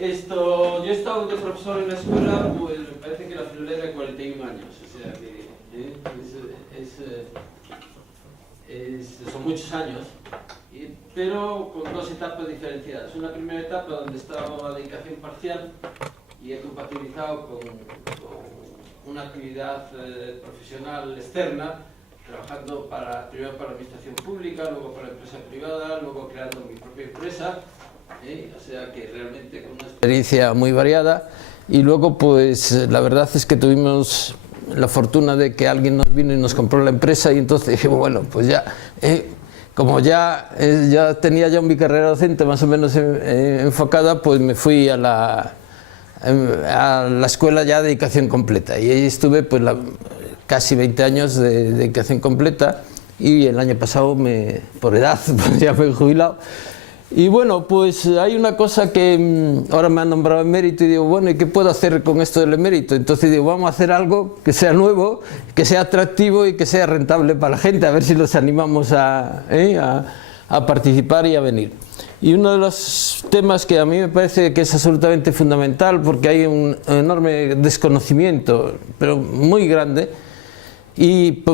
Yo he estado de profesor en la escuela, pues me parece que la friolera de 41 años, o sea que son muchos años, pero con dos etapas diferenciadas. Una primera etapa donde estaba la dedicación parcial y he compatibilizado con una actividad profesional externa, trabajando primero para la administración pública, luego para la empresa privada, luego creando mi propia empresa. O sea que realmente con una experiencia muy variada, y luego pues la verdad es que tuvimos la fortuna de que alguien nos vino y nos compró la empresa, y entonces dijimos, bueno, pues ya, como ya tenía yo mi carrera docente más o menos enfocada, pues me fui a la escuela ya de dedicación completa, y ahí estuve pues casi 20 años de dedicación completa, y el año pasado por edad pues ya me he jubilado. Y bueno, pues hay una cosa que ahora me han nombrado emérito, y digo, bueno, ¿y qué puedo hacer con esto del emérito? Entonces digo, vamos a hacer algo que sea nuevo, que sea atractivo y que sea rentable para la gente, a ver si los animamos a participar y a venir. Y uno de los temas que a mí me parece que es absolutamente fundamental, porque hay un enorme desconocimiento, pero muy grande, y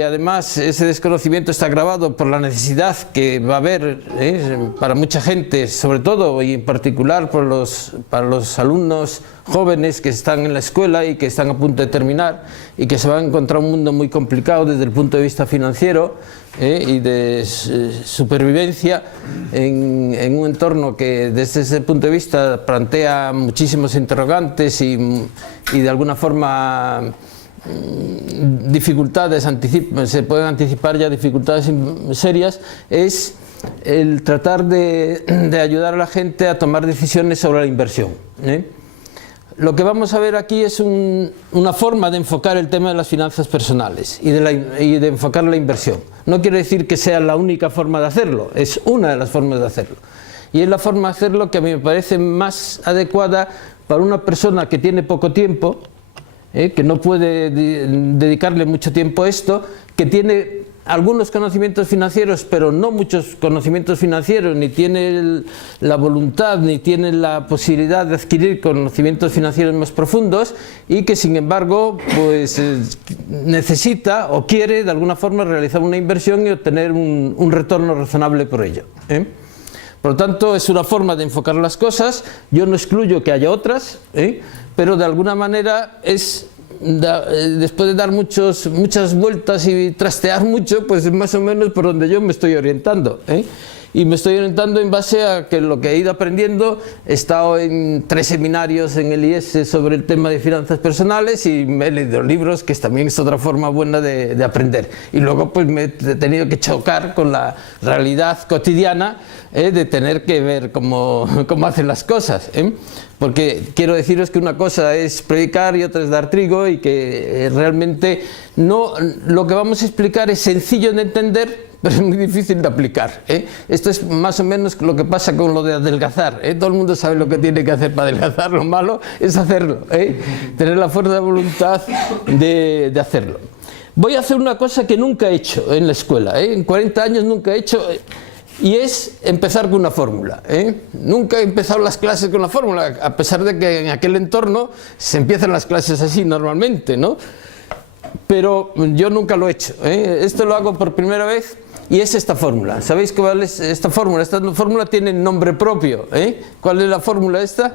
además ese desconocimiento está agravado por la necesidad que va a haber para mucha gente, sobre todo y en particular para los alumnos jóvenes que están en la escuela y que están a punto de terminar, y que se van a encontrar un mundo muy complicado desde el punto de vista financiero y de supervivencia en un entorno que desde ese punto de vista plantea muchísimos interrogantes y de alguna forma dificultades, se pueden anticipar ya dificultades serias. Es el tratar de ayudar a la gente a tomar decisiones sobre la inversión. Lo que vamos a ver aquí es una forma de enfocar el tema de las finanzas personales y de enfocar la inversión. No quiere decir que sea la única forma de hacerlo, es una de las formas de hacerlo. Y es la forma de hacerlo que a mí me parece más adecuada para una persona que tiene poco tiempo, que no puede dedicarle mucho tiempo a esto, que tiene algunos conocimientos financieros, pero no muchos conocimientos financieros, ni tiene la voluntad, ni tiene la posibilidad de adquirir conocimientos financieros más profundos, y que sin embargo pues necesita o quiere de alguna forma realizar una inversión y obtener un retorno razonable por ello. Por lo tanto, es una forma de enfocar las cosas. Yo no excluyo que haya otras, pero de alguna manera es, después de dar muchas vueltas y trastear mucho, pues es más o menos por donde yo me estoy orientando. Y me estoy orientando en base a que lo que he ido aprendiendo. He estado en 3 seminarios en el IES sobre el tema de finanzas personales, y me he leído libros, que también es otra forma buena de aprender. Y luego pues me he tenido que chocar con la realidad cotidiana, de tener que ver cómo hacen las cosas. Porque quiero deciros que una cosa es predicar y otra es dar trigo, y que realmente lo que vamos a explicar es sencillo de entender, pero es muy difícil de aplicar. Esto es más o menos lo que pasa con lo de adelgazar. Todo el mundo sabe lo que tiene que hacer para adelgazar, lo malo es hacerlo, tener la fuerza de voluntad de hacerlo. Voy a hacer una cosa que nunca he hecho en la escuela, en 40 años nunca he hecho, y es empezar con una fórmula. Nunca he empezado las clases con la fórmula, a pesar de que en aquel entorno se empiezan las clases así normalmente, ¿no? Pero yo nunca lo he hecho. Esto lo hago por primera vez, y es esta fórmula. ¿Sabéis cuál es esta fórmula? Esta fórmula tiene nombre propio. ¿Cuál es la fórmula esta?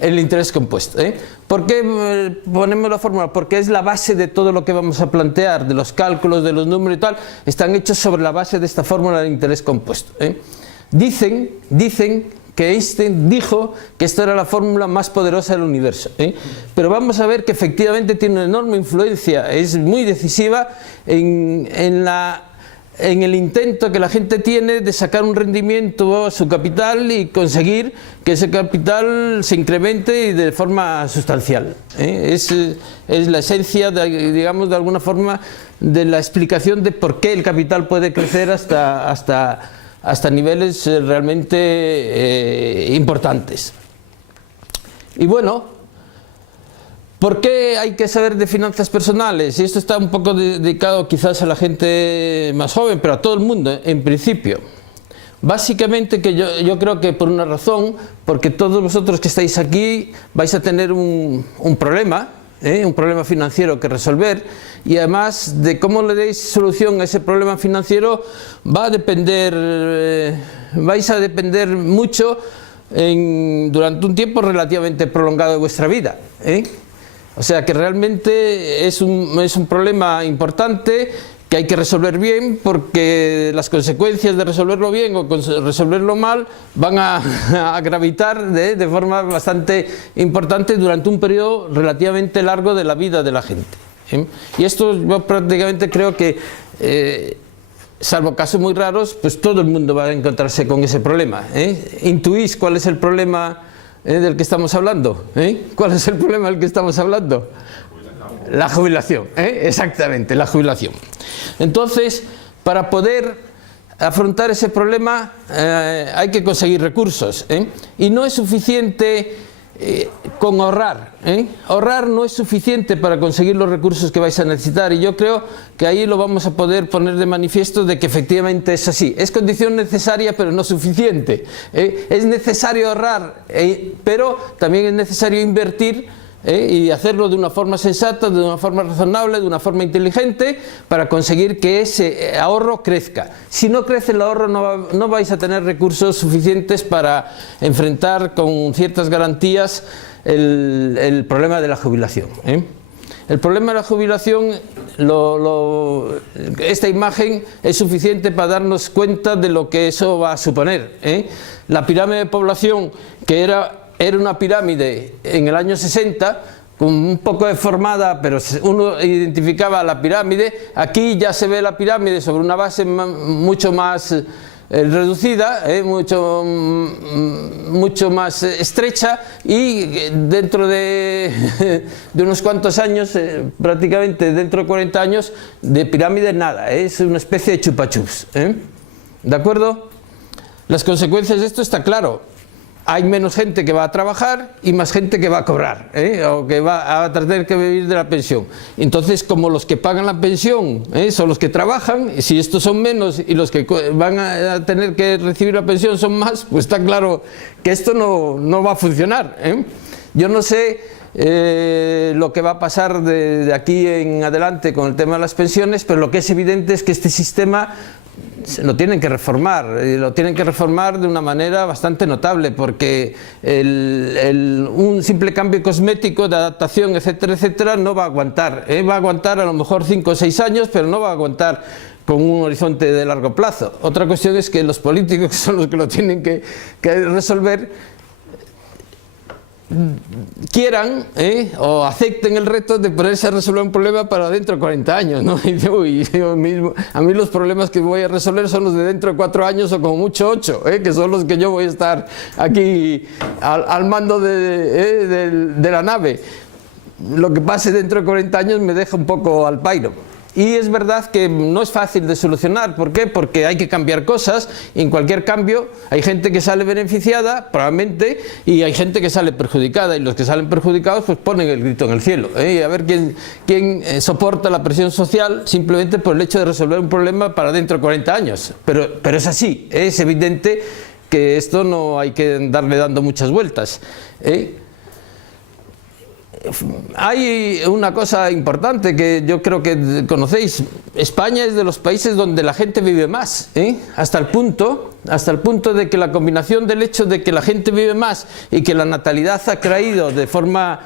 El interés compuesto. ¿Por qué ponemos la fórmula? Porque es la base de todo lo que vamos a plantear, de los cálculos, de los números y tal, están hechos sobre la base de esta fórmula del interés compuesto. Dicen que Einstein dijo que esta era la fórmula más poderosa del universo, pero vamos a ver que efectivamente tiene una enorme influencia, es muy decisiva en el intento que la gente tiene de sacar un rendimiento a su capital y conseguir que ese capital se incremente y de forma sustancial. Es la esencia, digamos, de alguna forma, de la explicación de por qué el capital puede crecer hasta niveles realmente importantes. Y bueno, ¿por qué hay que saber de finanzas personales? Y esto está un poco dedicado quizás a la gente más joven, pero a todo el mundo en principio. Básicamente que yo creo que por una razón, porque todos vosotros que estáis aquí vais a tener un problema financiero que resolver, y además de cómo le deis solución a ese problema financiero va a depender, vais a depender mucho durante un tiempo relativamente prolongado de vuestra vida, O sea que realmente es un problema importante que hay que resolver bien, porque las consecuencias de resolverlo bien o resolverlo mal van a gravitar de forma bastante importante durante un periodo relativamente largo de la vida de la gente. Y esto yo prácticamente creo que, salvo casos muy raros, pues todo el mundo va a encontrarse con ese problema. ¿Intuís cuál es el problema del que estamos hablando? ¿Cuál es el problema del que estamos hablando? La jubilación, exactamente, la jubilación. Entonces, para poder afrontar ese problema hay que conseguir recursos, y no es suficiente con ahorrar. Ahorrar no es suficiente para conseguir los recursos que vais a necesitar, y yo creo que ahí lo vamos a poder poner de manifiesto de que efectivamente es así. Es condición necesaria pero no suficiente. Es necesario ahorrar, pero también es necesario invertir, y hacerlo de una forma sensata, de una forma razonable, de una forma inteligente, para conseguir que ese ahorro crezca. Si no crece el ahorro, no vais a tener recursos suficientes para enfrentar con ciertas garantías el problema de la jubilación. El problema de la jubilación, esta imagen es suficiente para darnos cuenta de lo que eso va a suponer. La pirámide de población, que era una pirámide en el año 60, un poco deformada, pero uno identificaba la pirámide. Aquí ya se ve la pirámide sobre una base mucho más reducida, mucho más estrecha, y dentro de unos cuantos años, prácticamente dentro de 40 años, de pirámide nada, es una especie de chupa-chups. ¿De acuerdo? Las consecuencias de esto está claro. Hay menos gente que va a trabajar y más gente que va a cobrar, o que va a tener que vivir de la pensión. Entonces, como los que pagan la pensión son los que trabajan, si estos son menos y los que van a tener que recibir la pensión son más, pues está claro que esto no va a funcionar. Yo no sé lo que va a pasar de aquí en adelante con el tema de las pensiones, pero lo que es evidente es que este sistema lo tienen que reformar, y lo tienen que reformar de una manera bastante notable, porque un simple cambio cosmético de adaptación, etcétera, etcétera, no va a aguantar. Va a aguantar a lo mejor 5 o 6 años, pero no va a aguantar con un horizonte de largo plazo. Otra cuestión es que los políticos, que son los que lo tienen que resolver, quieran o acepten el reto de ponerse a resolver un problema para dentro de 40 años, ¿no? Y yo mismo, a mí los problemas que voy a resolver son los de dentro de 4 años o como mucho 8, que son los que yo voy a estar aquí al mando de la nave. Lo que pase dentro de 40 años me deja un poco al pairo. Y es verdad que no es fácil de solucionar. ¿Por qué? Porque hay que cambiar cosas, y en cualquier cambio hay gente que sale beneficiada, probablemente, y hay gente que sale perjudicada, y los que salen perjudicados pues ponen el grito en el cielo, y a ver quién soporta la presión social simplemente por el hecho de resolver un problema para dentro de 40 años. Pero es así, es evidente que esto no hay que darle dando muchas vueltas. Hay una cosa importante que yo creo que conocéis. España es de los países donde la gente vive más, hasta el punto de que la combinación del hecho de que la gente vive más y que la natalidad ha caído de forma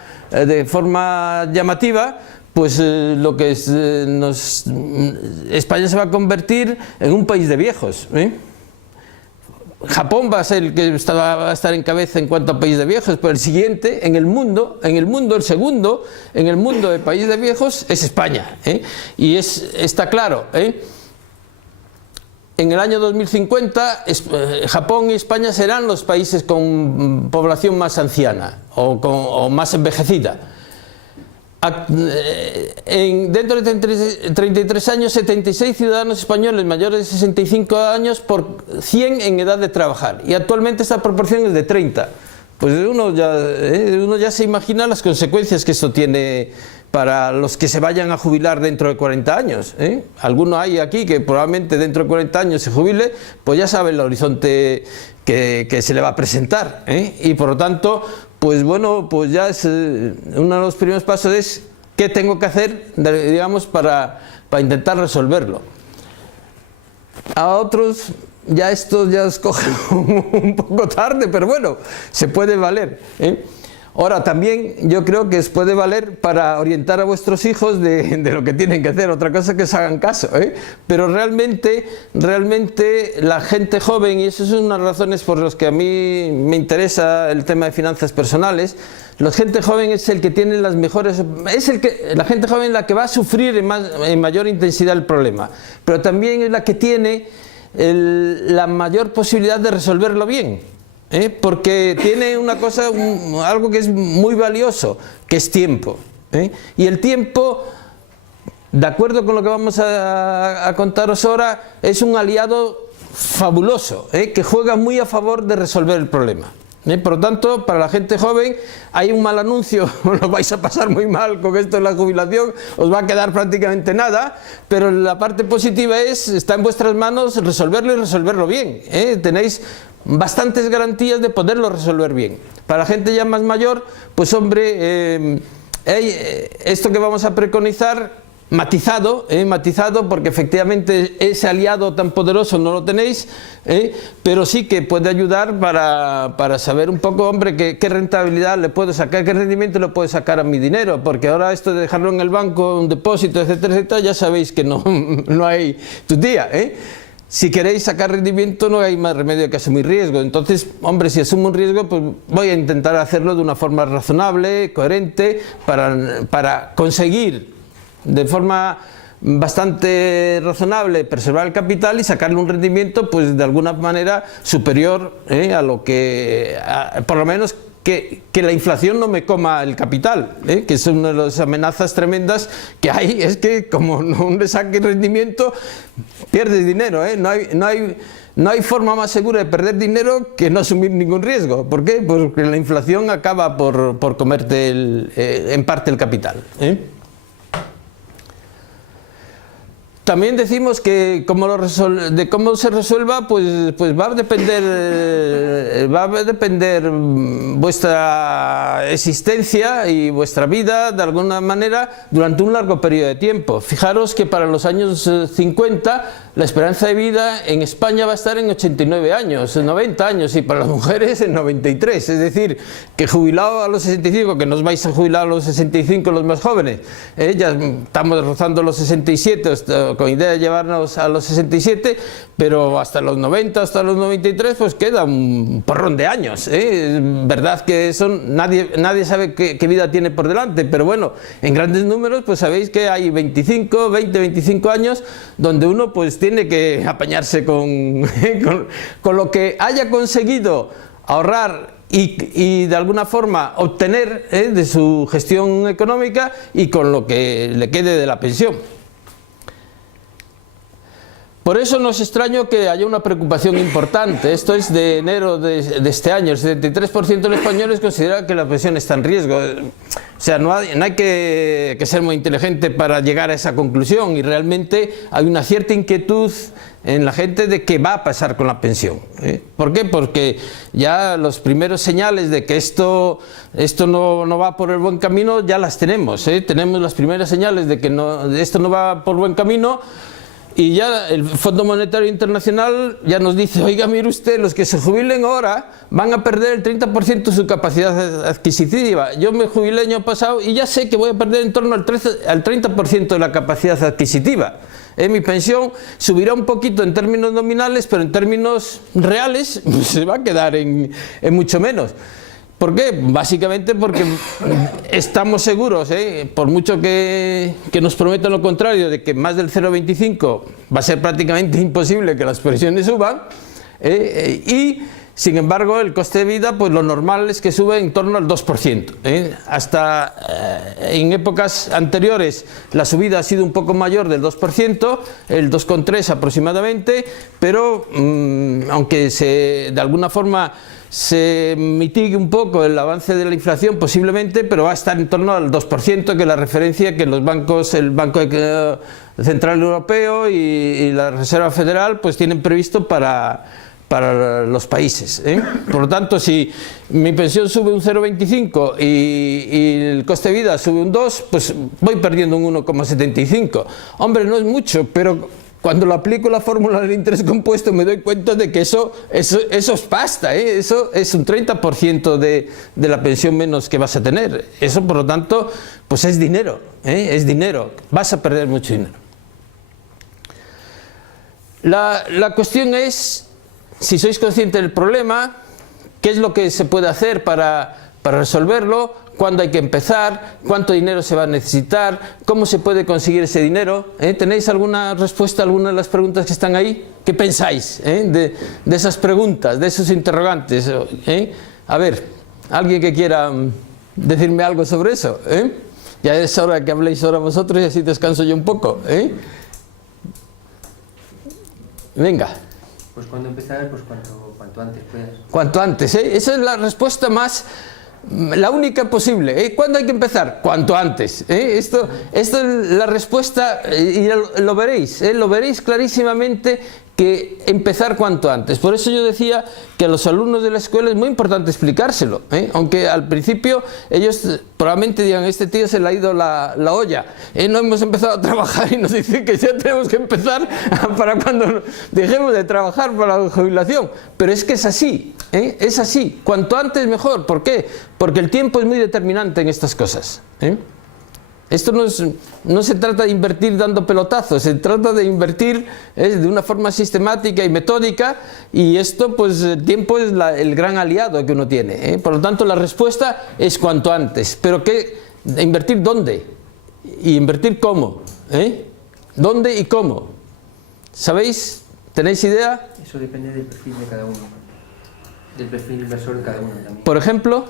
llamativa, pues lo que es, España se va a convertir en un país de viejos. Japón va a ser el que va a estar en cabeza en cuanto a país de viejos, pero el siguiente el segundo en el mundo de país de viejos es España, y está claro. En el año 2050 Japón y España serán los países con población más anciana o más envejecida. Dentro de 33 años, 76 ciudadanos españoles mayores de 65 años por 100 en edad de trabajar, y actualmente esta proporción es de 30. Pues uno ya se imagina las consecuencias que esto tiene para los que se vayan a jubilar dentro de 40 años. Alguno hay aquí que probablemente dentro de 40 años se jubile, pues ya sabe el horizonte que se le va a presentar, y por lo tanto, pues bueno, pues ya es uno de los primeros pasos es qué tengo que hacer, digamos, para intentar resolverlo. A otros ya esto ya os coge un poco tarde, pero bueno, se puede valer, Ahora, también yo creo que os puede valer para orientar a vuestros hijos de lo que tienen que hacer, otra cosa que os hagan caso, Pero realmente la gente joven, y eso es una de las razones por las que a mí me interesa el tema de finanzas personales, la gente joven es el que tiene las mejores, la gente joven es la que va a sufrir en mayor intensidad el problema, pero también es la que tiene la mayor posibilidad de resolverlo bien. Porque tiene una cosa, algo que es muy valioso, que es tiempo. Y el tiempo, de acuerdo con lo que vamos a contaros ahora, es un aliado fabuloso, que juega muy a favor de resolver el problema. Por lo tanto, para la gente joven hay un mal anuncio, lo vais a pasar muy mal con esto de la jubilación, os va a quedar prácticamente nada, pero la parte positiva está en vuestras manos resolverlo y resolverlo bien. Tenéis bastantes garantías de poderlo resolver bien. Para la gente ya más mayor, pues hombre, esto que vamos a preconizar, matizado, porque efectivamente ese aliado tan poderoso no lo tenéis, pero sí que puede ayudar para saber un poco, hombre, qué rentabilidad le puedo sacar, qué rendimiento le puedo sacar a mi dinero, porque ahora esto de dejarlo en el banco, un depósito, etcétera, etcétera, ya sabéis que no hay tutía, Si queréis sacar rendimiento no hay más remedio que asumir riesgo. Entonces, hombre, si asumo un riesgo, pues voy a intentar hacerlo de una forma razonable, coherente, para conseguir de forma bastante razonable preservar el capital y sacarle un rendimiento, pues de alguna manera superior a lo que, por lo menos que la inflación no me coma el capital, que es una de las amenazas tremendas que hay, es que como no le saques rendimiento, pierdes dinero, no hay forma más segura de perder dinero que no asumir ningún riesgo. ¿Por qué? Porque la inflación acaba por comerte en parte el capital. También decimos que de cómo se resuelva, pues va a depender vuestra existencia y vuestra vida de alguna manera durante un largo periodo de tiempo. Fijaros que para los años 50 la esperanza de vida en España va a estar en 89 años, 90 años, y para las mujeres en 93. Es decir, que jubilado a los 65, que no os vais a jubilar a los 65 los más jóvenes, ya estamos rozando los 67, con idea de llevarnos a los 67, pero hasta los 90, hasta los 93, pues queda un porrón de años. Es verdad que nadie sabe qué vida tiene por delante, pero bueno, en grandes números, pues sabéis que hay 20, 25 años donde uno pues tiene que apañarse con lo que haya conseguido ahorrar y de alguna forma obtener de su gestión económica y con lo que le quede de la pensión. Por eso no es extraño que haya una preocupación importante. Esto es de enero de este año. El 73% de los españoles considera que la pensión está en riesgo. O sea, no hay que ser muy inteligente para llegar a esa conclusión, y realmente hay una cierta inquietud en la gente de qué va a pasar con la pensión. ¿Por qué? Porque ya los primeros señales de que esto no va por el buen camino ya las tenemos. Tenemos las primeras señales de que esto no va por buen camino. Y ya el Fondo Monetario Internacional ya nos dice, oiga, mire usted, los que se jubilen ahora van a perder el 30% de su capacidad adquisitiva. Yo me jubilé el año pasado y ya sé que voy a perder en torno al 30% de la capacidad adquisitiva. Mi pensión subirá un poquito en términos nominales, pero en términos reales se va a quedar en mucho menos. ¿Por qué? Básicamente porque estamos seguros, por mucho que nos prometan lo contrario, de que más del 0,25 va a ser prácticamente imposible que las pensiones suban, y Sin embargo, el coste de vida, pues lo normal es que sube en torno al 2%. Hasta en épocas anteriores la subida ha sido un poco mayor del 2%, el 2,3 aproximadamente, pero aunque de alguna forma se mitigue un poco el avance de la inflación posiblemente, pero va a estar en torno al 2%, que es la referencia que los bancos, el Banco Central Europeo y la Reserva Federal, pues tienen previsto para los países. Por lo tanto, si mi pensión sube un 0,25 y el coste de vida sube un 2, pues voy perdiendo un 1,75. Hombre, no es mucho, pero cuando lo aplico la fórmula del interés compuesto me doy cuenta de que eso es pasta, eso es un 30% de la pensión menos que vas a tener. Eso, por lo tanto, pues es dinero, es dinero, vas a perder mucho dinero. La cuestión es, si sois conscientes del problema, qué es lo que se puede hacer para resolverlo, cuándo hay que empezar, cuánto dinero se va a necesitar, cómo se puede conseguir ese dinero. ¿Tenéis alguna respuesta a alguna de las preguntas que están ahí? ¿Qué pensáis de esas preguntas, de esos interrogantes? A ver, alguien que quiera decirme algo sobre eso. Ya es hora que habléis ahora vosotros y así descanso yo un poco. Venga. Pues cuando empezar, pues cuanto antes puedas. Cuanto antes, esa es la respuesta más, la única posible. ¿Cuándo hay que empezar? Cuanto antes. Esto es la respuesta y lo veréis clarísimamente, que empezar cuanto antes. Por eso yo decía que a los alumnos de la escuela es muy importante explicárselo, aunque al principio ellos probablemente digan, este tío se le ha ido la olla, no hemos empezado a trabajar y nos dicen que ya tenemos que empezar para cuando dejemos de trabajar para la jubilación. Pero es que es así, es así, cuanto antes mejor. ¿Por qué? Porque el tiempo es muy determinante en estas cosas. Esto no se trata de invertir dando pelotazos, se trata de invertir de una forma sistemática y metódica, y esto, pues el tiempo es el gran aliado que uno tiene. Por lo tanto, la respuesta es cuanto antes. Pero ¿invertir dónde? ¿Y invertir cómo? ¿Dónde y cómo? ¿Sabéis? ¿Tenéis idea? Eso depende del perfil de cada uno, del perfil inversor de cada uno también. Por ejemplo,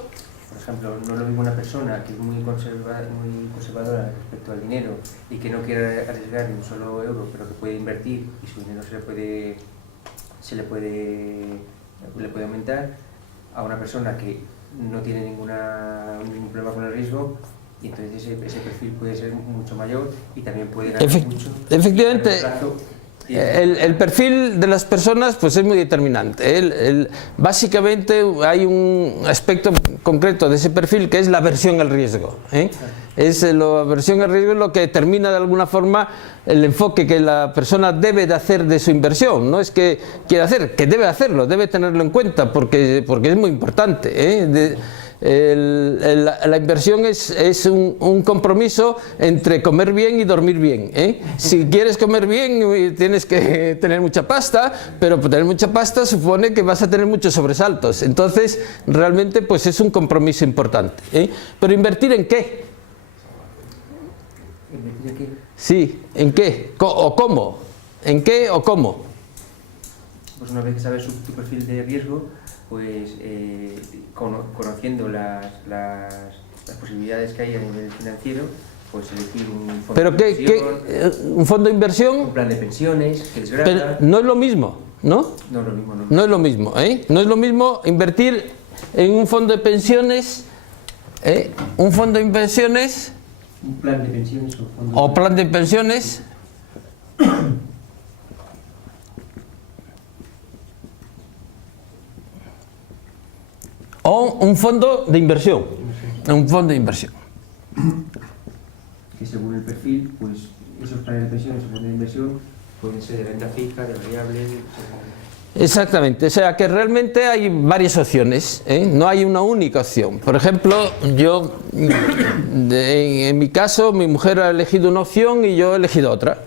no es lo mismo una persona que es muy conservadora respecto al dinero y que no quiere arriesgar ni un solo euro, pero que puede invertir y su dinero le puede aumentar, a una persona que no tiene ningún problema con el riesgo, y entonces ese perfil puede ser mucho mayor y también puede ganar mucho. Efectivamente. El perfil de las personas, pues es muy determinante. Básicamente hay un aspecto concreto de ese perfil, que es la aversión al riesgo. La aversión al riesgo es lo que determina de alguna forma el enfoque que la persona debe de hacer de su inversión. No es que quiera hacer, que debe hacerlo, debe tenerlo en cuenta, porque es muy importante. La inversión es un compromiso entre comer bien y dormir bien. Si quieres comer bien, tienes que tener mucha pasta, pero tener mucha pasta supone que vas a tener muchos sobresaltos. Entonces, realmente, pues es un compromiso importante. Pero ¿invertir en qué? ¿Invertir en qué? Sí, ¿en qué? ¿O cómo? ¿En qué o cómo? Pues una vez que sabes tu perfil de riesgo, pues conociendo las posibilidades que hay a nivel financiero, pues elegir un fondo ¿Pero de inversión? ¿Un fondo de inversión? Un plan de pensiones, que es Pero no es lo mismo, ¿no? No es lo mismo, no. No es lo mismo, No es lo mismo invertir en un fondo de pensiones, un fondo de pensiones, un plan de pensiones o plan de pensiones, o un fondo de inversión. Un fondo de inversión. Que según el perfil, pues esos planes de pensiones o fondos de inversión pueden ser de renta fija, de variable. Exactamente, o sea que realmente hay varias opciones, no hay una única opción. Por ejemplo, yo, en mi caso, mi mujer ha elegido una opción y yo he elegido otra.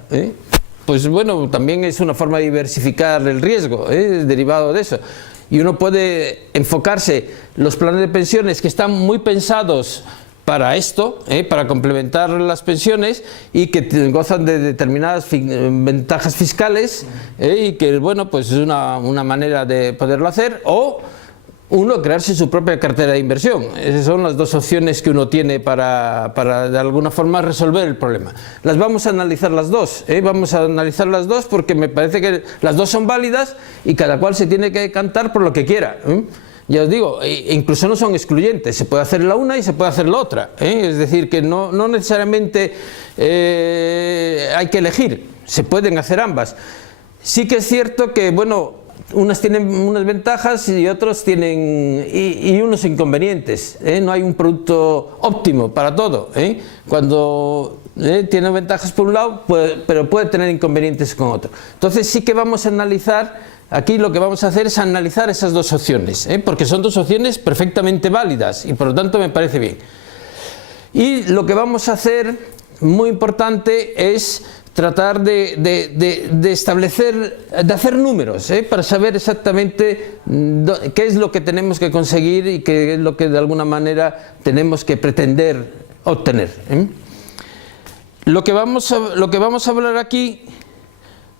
Pues bueno, también es una forma de diversificar el riesgo, derivado de eso. Y uno puede enfocarse, los planes de pensiones que están muy pensados para esto, para complementar las pensiones y que gozan de determinadas ventajas fiscales y que, bueno, pues es una manera de poderlo hacer, o uno crearse su propia cartera de inversión. Esas son las dos opciones que uno tiene para de alguna forma resolver el problema. Las vamos a analizar las dos, vamos a analizar las dos porque me parece que las dos son válidas y cada cual se tiene que decantar por lo que quiera. Ya os digo, incluso no son excluyentes, se puede hacer la una y se puede hacer la otra, es decir, que no necesariamente hay que elegir, se pueden hacer ambas. Sí que es cierto que, bueno, unas tienen unas ventajas y otros tienen y unos inconvenientes, no hay un producto óptimo para todo, cuando tiene ventajas por un lado, pero puede tener inconvenientes con otro. Entonces sí que vamos a analizar. Aquí lo que vamos a hacer es analizar esas dos opciones, porque son dos opciones perfectamente válidas y por lo tanto me parece bien. Y lo que vamos a hacer, muy importante, es tratar de establecer, de hacer números, para saber exactamente qué es lo que tenemos que conseguir y qué es lo que de alguna manera tenemos que pretender obtener. Lo que vamos a hablar aquí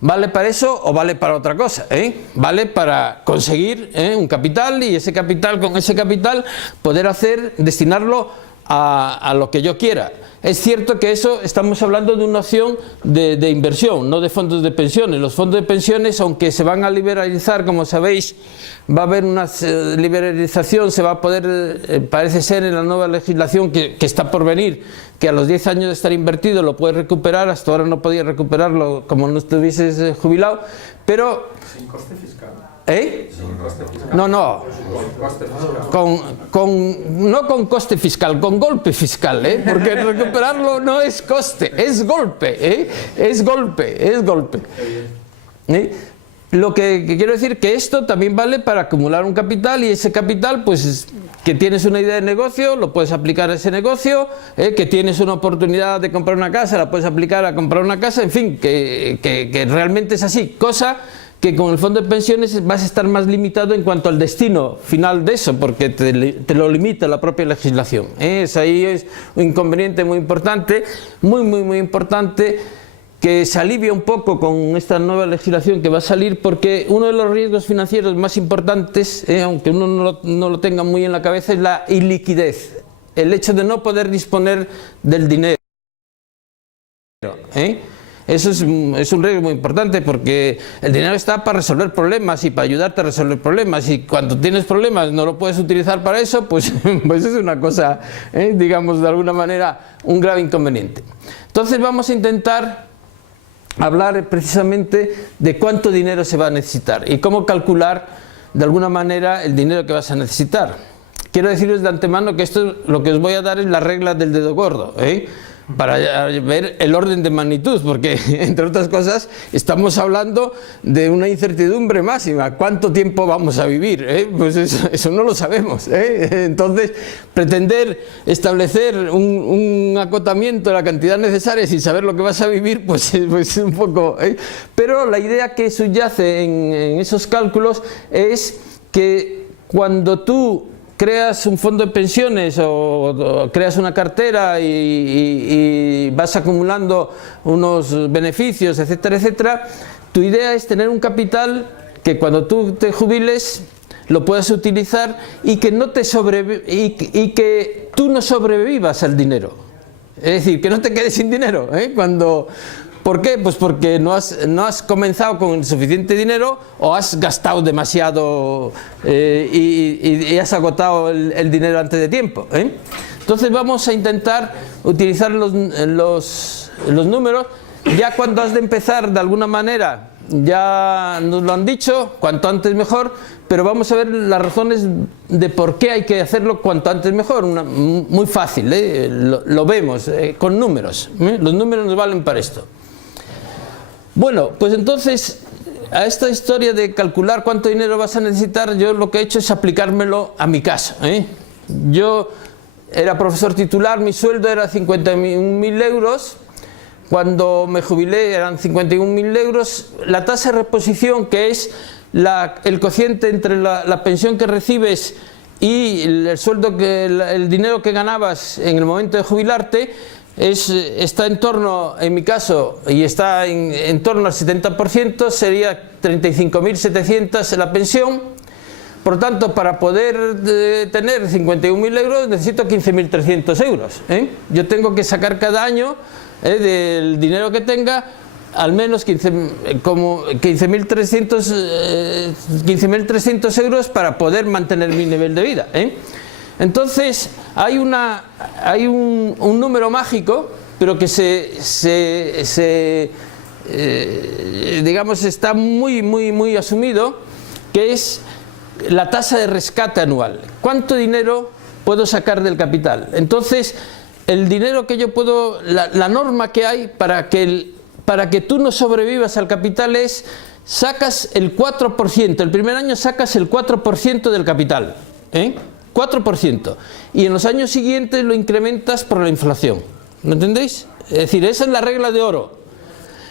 ¿vale para eso o vale para otra cosa? Vale para conseguir un capital y ese capital, con ese capital poder destinarlo a lo que yo quiera. Es cierto que eso estamos hablando de una opción de inversión, no de fondos de pensiones. Los fondos de pensiones, aunque se van a liberalizar, como sabéis, va a haber una liberalización, se va a poder, parece ser en la nueva legislación que está por venir, que a los 10 años de estar invertido lo puedes recuperar, hasta ahora no podías recuperarlo como no estuvieses jubilado, pero... Sin coste fiscal. Sin coste fiscal. No. No con coste fiscal, con golpe fiscal, porque recuperarlo no es coste, es golpe, es golpe. Lo que quiero decir que esto también vale para acumular un capital y ese capital, pues que tienes una idea de negocio, lo puedes aplicar a ese negocio, que tienes una oportunidad de comprar una casa, la puedes aplicar a comprar una casa, en fin, que realmente es así, cosa que con el fondo de pensiones vas a estar más limitado en cuanto al destino final de eso, porque te lo limita la propia legislación. Ahí es un inconveniente muy importante, muy importante, que se alivia un poco con esta nueva legislación que va a salir, porque uno de los riesgos financieros más importantes, aunque uno no lo tenga muy en la cabeza, es la iliquidez, el hecho de no poder disponer del dinero. Eso es un riesgo muy importante porque el dinero está para resolver problemas y para ayudarte a resolver problemas, y cuando tienes problemas no lo puedes utilizar para eso, pues es una cosa, digamos, de alguna manera un grave inconveniente. Entonces vamos a intentar hablar precisamente de cuánto dinero se va a necesitar y cómo calcular de alguna manera el dinero que vas a necesitar. Quiero deciros de antemano que esto lo que os voy a dar es la regla del dedo gordo, para ver el orden de magnitud, porque entre otras cosas estamos hablando de una incertidumbre máxima. ¿Cuánto tiempo vamos a vivir? Pues eso no lo sabemos, entonces pretender establecer un acotamiento de la cantidad necesaria sin saber lo que vas a vivir, pues un poco, pero la idea que subyace en esos cálculos es que cuando tú creas un fondo de pensiones o creas una cartera y vas acumulando unos beneficios, etcétera, etcétera, tu idea es tener un capital que cuando tú te jubiles lo puedas utilizar y que que tú no sobrevivas al dinero. Es decir, que no te quedes sin dinero, ¿por qué? Pues porque no has comenzado con suficiente dinero o has gastado demasiado y has agotado el dinero antes de tiempo. Entonces vamos a intentar utilizar los números. Ya cuando has de empezar de alguna manera, ya nos lo han dicho, cuanto antes mejor, pero vamos a ver las razones de por qué hay que hacerlo cuanto antes mejor. Muy fácil, lo vemos con números. Los números nos valen para esto. Bueno, pues entonces a esta historia de calcular cuánto dinero vas a necesitar, yo lo que he hecho es aplicármelo a mi caso. Yo era profesor titular, mi sueldo era 51.000 euros, cuando me jubilé eran 51.000 euros, la tasa de reposición, que es el cociente entre la pensión que recibes y el sueldo el dinero que ganabas en el momento de jubilarte está en torno, en mi caso, y está en torno al 70%, sería 35.700 la pensión. Por tanto, para poder tener 51.000 euros necesito 15.300 euros. Yo tengo que sacar cada año del dinero que tenga al menos 15.300 euros para poder mantener mi nivel de vida. Entonces, hay un número mágico, pero que digamos, está muy asumido, que es la tasa de rescate anual. ¿Cuánto dinero puedo sacar del capital? Entonces, el dinero que yo puedo, la norma que hay para que tú no sobrevivas al capital es, sacas el 4%, el primer año sacas el 4% del capital, 4%, y en los años siguientes lo incrementas por la inflación. ¿Me entendéis? Es decir, esa es la regla de oro.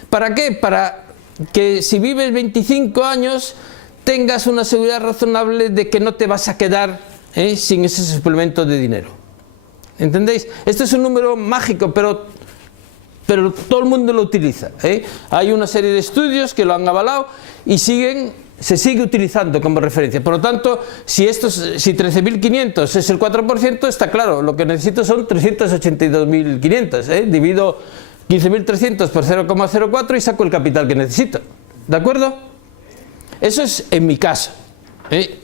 ¿Para qué? Para que si vives 25 años tengas una seguridad razonable de que no te vas a quedar sin ese suplemento de dinero. ¿Entendéis? Este es un número mágico, pero todo el mundo lo utiliza. Hay una serie de estudios que lo han avalado y se sigue utilizando como referencia. Por lo tanto, si 13.500 es el 4%, está claro, lo que necesito son 382.500. Divido 15.300 por 0,04 y saco el capital que necesito. ¿De acuerdo? Eso es en mi caso,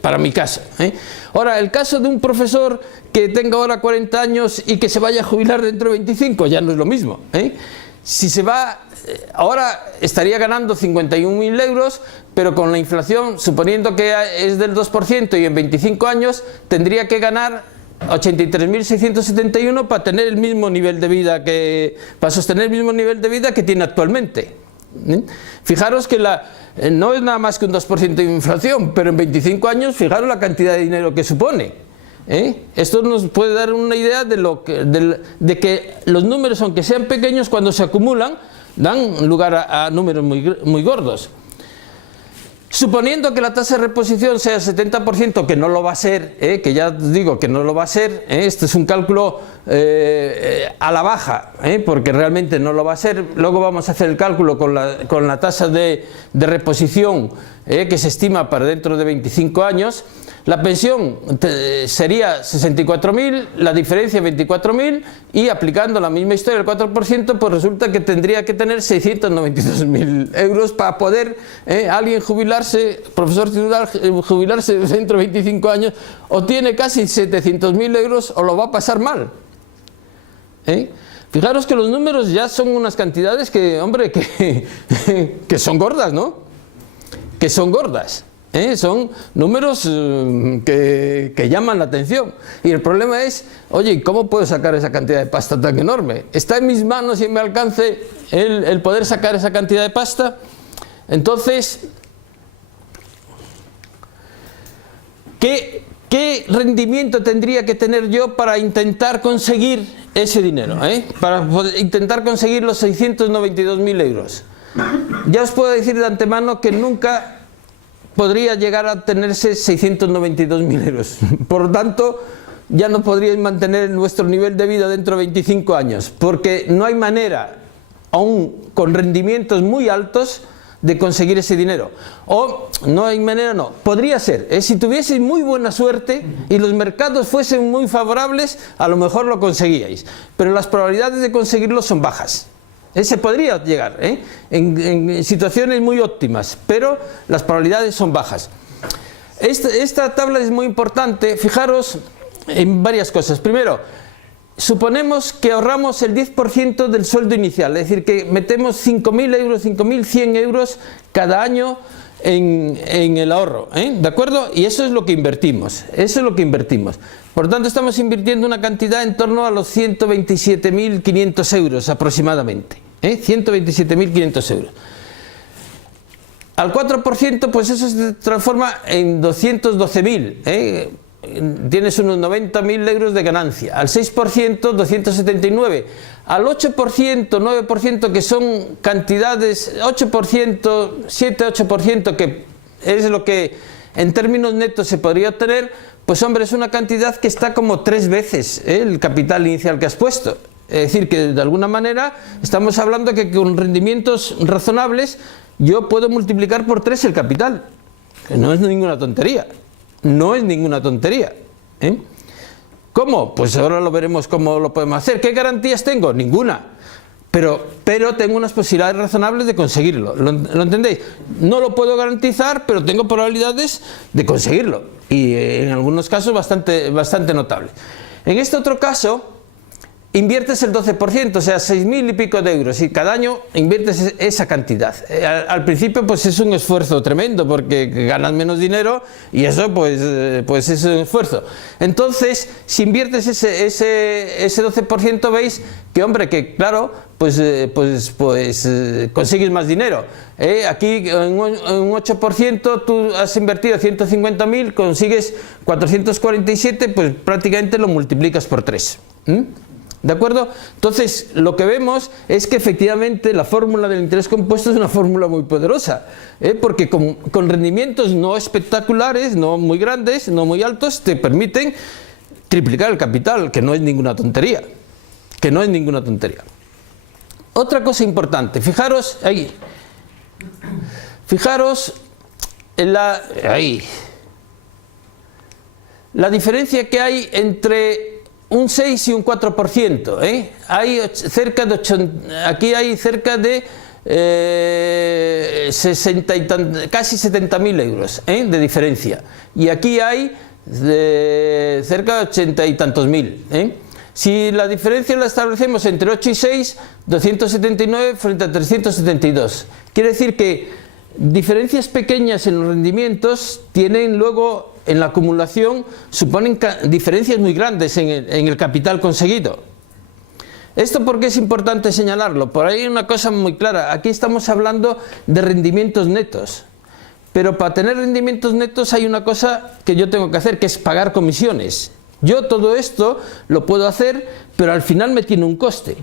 para mi caso. Ahora, el caso de un profesor que tenga ahora 40 años y que se vaya a jubilar dentro de 25, ya no es lo mismo. Si se va, ahora estaría ganando 51.000 euros, pero con la inflación, suponiendo que es del 2% y en 25 años, tendría que ganar 83.671 para tener el mismo nivel de vida para sostener el mismo nivel de vida que tiene actualmente. Fijaros que no es nada más que un 2% de inflación, pero en 25 años, fijaros la cantidad de dinero que supone. Esto nos puede dar una idea de que los números, aunque sean pequeños, cuando se acumulan, dan lugar a números muy gordos. Suponiendo que la tasa de reposición sea el 70%, que no lo va a ser, que ya digo que no lo va a ser, este es un cálculo a la baja, porque realmente no lo va a ser. Luego vamos a hacer el cálculo con la tasa de reposición que se estima para dentro de 25 años. La pensión sería 64.000, la diferencia 24.000, y aplicando la misma historia, el 4%, pues resulta que tendría que tener 692.000 euros para poder alguien jubilarse, profesor titular, jubilarse dentro de 25 años, o tiene casi 700.000 euros o lo va a pasar mal. Fijaros que los números ya son unas cantidades que, hombre, que son gordas, ¿no? Que son gordas. Son números que llaman la atención, y el problema es, oye, ¿cómo puedo sacar esa cantidad de pasta tan enorme? ¿Está en mis manos y en mi alcance el poder sacar esa cantidad de pasta? Entonces, ¿qué rendimiento tendría que tener yo para intentar conseguir ese dinero? Para intentar conseguir los 692.000 euros. Ya os puedo decir de antemano que nunca podría llegar a tenerse 692.000 euros. Por lo tanto, ya no podríais mantener nuestro nivel de vida dentro de 25 años, porque no hay manera, aún con rendimientos muy altos, de conseguir ese dinero. O no hay manera, no. Podría ser, si tuvieseis muy buena suerte y los mercados fuesen muy favorables, a lo mejor lo conseguíais. Pero las probabilidades de conseguirlo son bajas. Se podría llegar en situaciones muy óptimas, pero las probabilidades son bajas. Esta tabla es muy importante. Fijaros en varias cosas. Primero, suponemos que ahorramos el 10% del sueldo inicial, es decir, que metemos 5.000 euros, 5.100 euros cada año en el ahorro, ¿de acuerdo? Y eso es lo que invertimos, Por lo tanto, estamos invirtiendo una cantidad en torno a los 127.500 euros aproximadamente, 127.500 euros. Al 4%, pues eso se transforma en 212.000, tienes unos 90.000 euros de ganancia. Al 6%, 279. Al 8%, 9%, que son cantidades, 8%, 7-8%, que es lo que en términos netos se podría obtener, pues hombre, es una cantidad que está como 3 veces el capital inicial que has puesto. Es decir, que de alguna manera estamos hablando que con rendimientos razonables yo puedo multiplicar por 3 el capital. Que no es ninguna tontería. No es ninguna tontería. ¿Cómo? Pues ahora lo veremos cómo lo podemos hacer. ¿Qué garantías tengo? Ninguna. Pero tengo unas posibilidades razonables de conseguirlo. ¿Lo entendéis? No lo puedo garantizar, pero tengo probabilidades de conseguirlo. Y en algunos casos bastante notables. En este otro caso, inviertes el 12%, o sea, 6.000 y pico de euros, y cada año inviertes esa cantidad. Al principio pues es un esfuerzo tremendo, porque ganas menos dinero y eso pues es un esfuerzo. Entonces, si inviertes ese 12%, veis que, hombre, que claro, pues consigues más dinero. Aquí en un 8% tú has invertido 150.000, consigues 447, pues prácticamente lo multiplicas por 3. ¿De acuerdo? Entonces, lo que vemos es que efectivamente la fórmula del interés compuesto es una fórmula muy poderosa, porque con rendimientos no espectaculares, no muy grandes, no muy altos, te permiten triplicar el capital, que no es ninguna tontería. Que no es ninguna tontería. Otra cosa importante, fijaros ahí. Fijaros en la diferencia que hay entre un 6 y un 4%, hay cerca de aquí hay cerca de casi 70.000 euros de diferencia, y aquí hay cerca de 80 y tantos mil. Si la diferencia la establecemos entre 8 y 6, 279 frente a 372. Quiere decir que diferencias pequeñas en los rendimientos tienen luego, en la acumulación, suponen diferencias muy grandes en el capital conseguido. ¿Esto por qué es importante señalarlo? Por ahí hay una cosa muy clara. Aquí estamos hablando de rendimientos netos. Pero para tener rendimientos netos hay una cosa que yo tengo que hacer, que es pagar comisiones. Yo todo esto lo puedo hacer, pero al final me tiene un coste.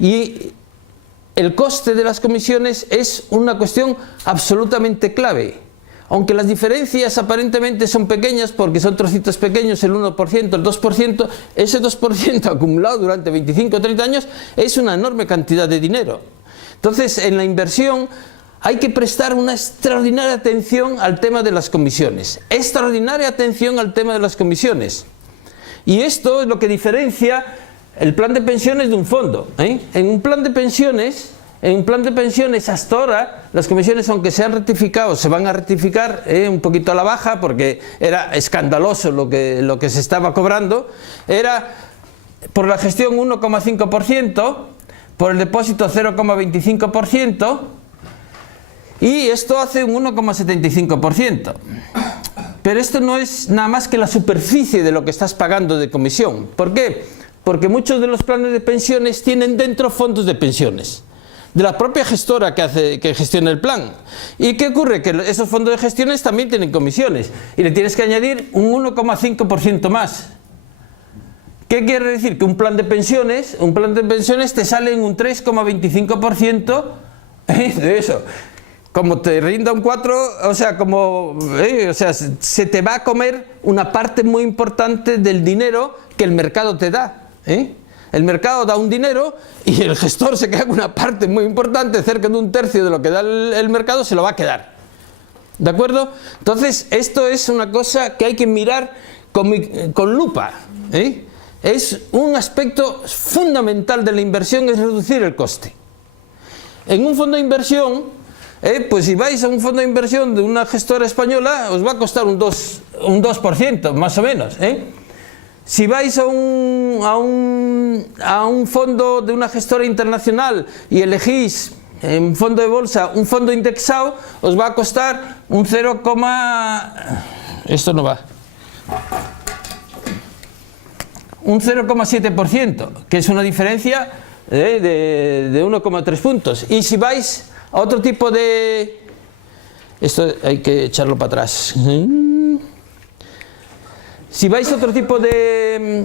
Y el coste de las comisiones es una cuestión absolutamente clave. Aunque las diferencias aparentemente son pequeñas, porque son trocitos pequeños, el 1%, el 2%, ese 2% acumulado durante 25 o 30 años es una enorme cantidad de dinero. Entonces, en la inversión hay que prestar una extraordinaria atención al tema de las comisiones. Extraordinaria atención al tema de las comisiones. Y esto es lo que diferencia el plan de pensiones de un fondo. En un plan de pensiones hasta ahora las comisiones, aunque se han rectificado, se van a rectificar un poquito a la baja, porque era escandaloso lo que se estaba cobrando. Era por la gestión 1,5%, por el depósito 0,25%, y esto hace un 1,75%. Pero esto no es nada más que la superficie de lo que estás pagando de comisión. ¿Por qué? Porque muchos de los planes de pensiones tienen dentro fondos de pensiones de la propia gestora que gestiona el plan. ¿Y qué ocurre? Que esos fondos de gestiones también tienen comisiones, y le tienes que añadir un 1,5% más. ¿Qué quiere decir? Que un plan de pensiones te sale en un 3,25% de eso. Como te rinda un 4, o sea, se te va a comer una parte muy importante del dinero que el mercado te da. El mercado da un dinero y el gestor se queda con una parte muy importante, cerca de un tercio de lo que da el mercado se lo va a quedar. ¿De acuerdo? Entonces, esto es una cosa que hay que mirar con lupa. Es un aspecto fundamental de la inversión, es reducir el coste. En un fondo de inversión, pues si vais a un fondo de inversión de una gestora española, os va a costar un 2%, más o menos. Si vais a un fondo de una gestora internacional y elegís en un fondo de bolsa un fondo indexado, os va a costar un 0, esto no va, un 0,7%, que es una diferencia de 1,3 puntos. Y si vais a otro tipo de... Esto hay que echarlo para atrás. Si vais a otro tipo de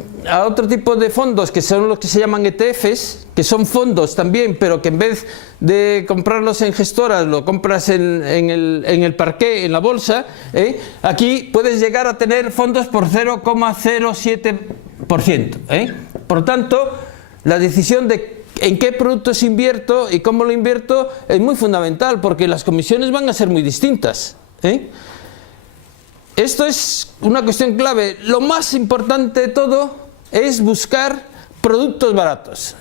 fondos, que son los que se llaman ETFs, que son fondos también, pero que en vez de comprarlos en gestoras, lo compras en el parqué, en la bolsa, aquí puedes llegar a tener fondos por 0,07%. Por tanto, la decisión de en qué productos invierto y cómo lo invierto es muy fundamental, porque las comisiones van a ser muy distintas. Esto es una cuestión clave. Lo más importante de todo es buscar productos baratos,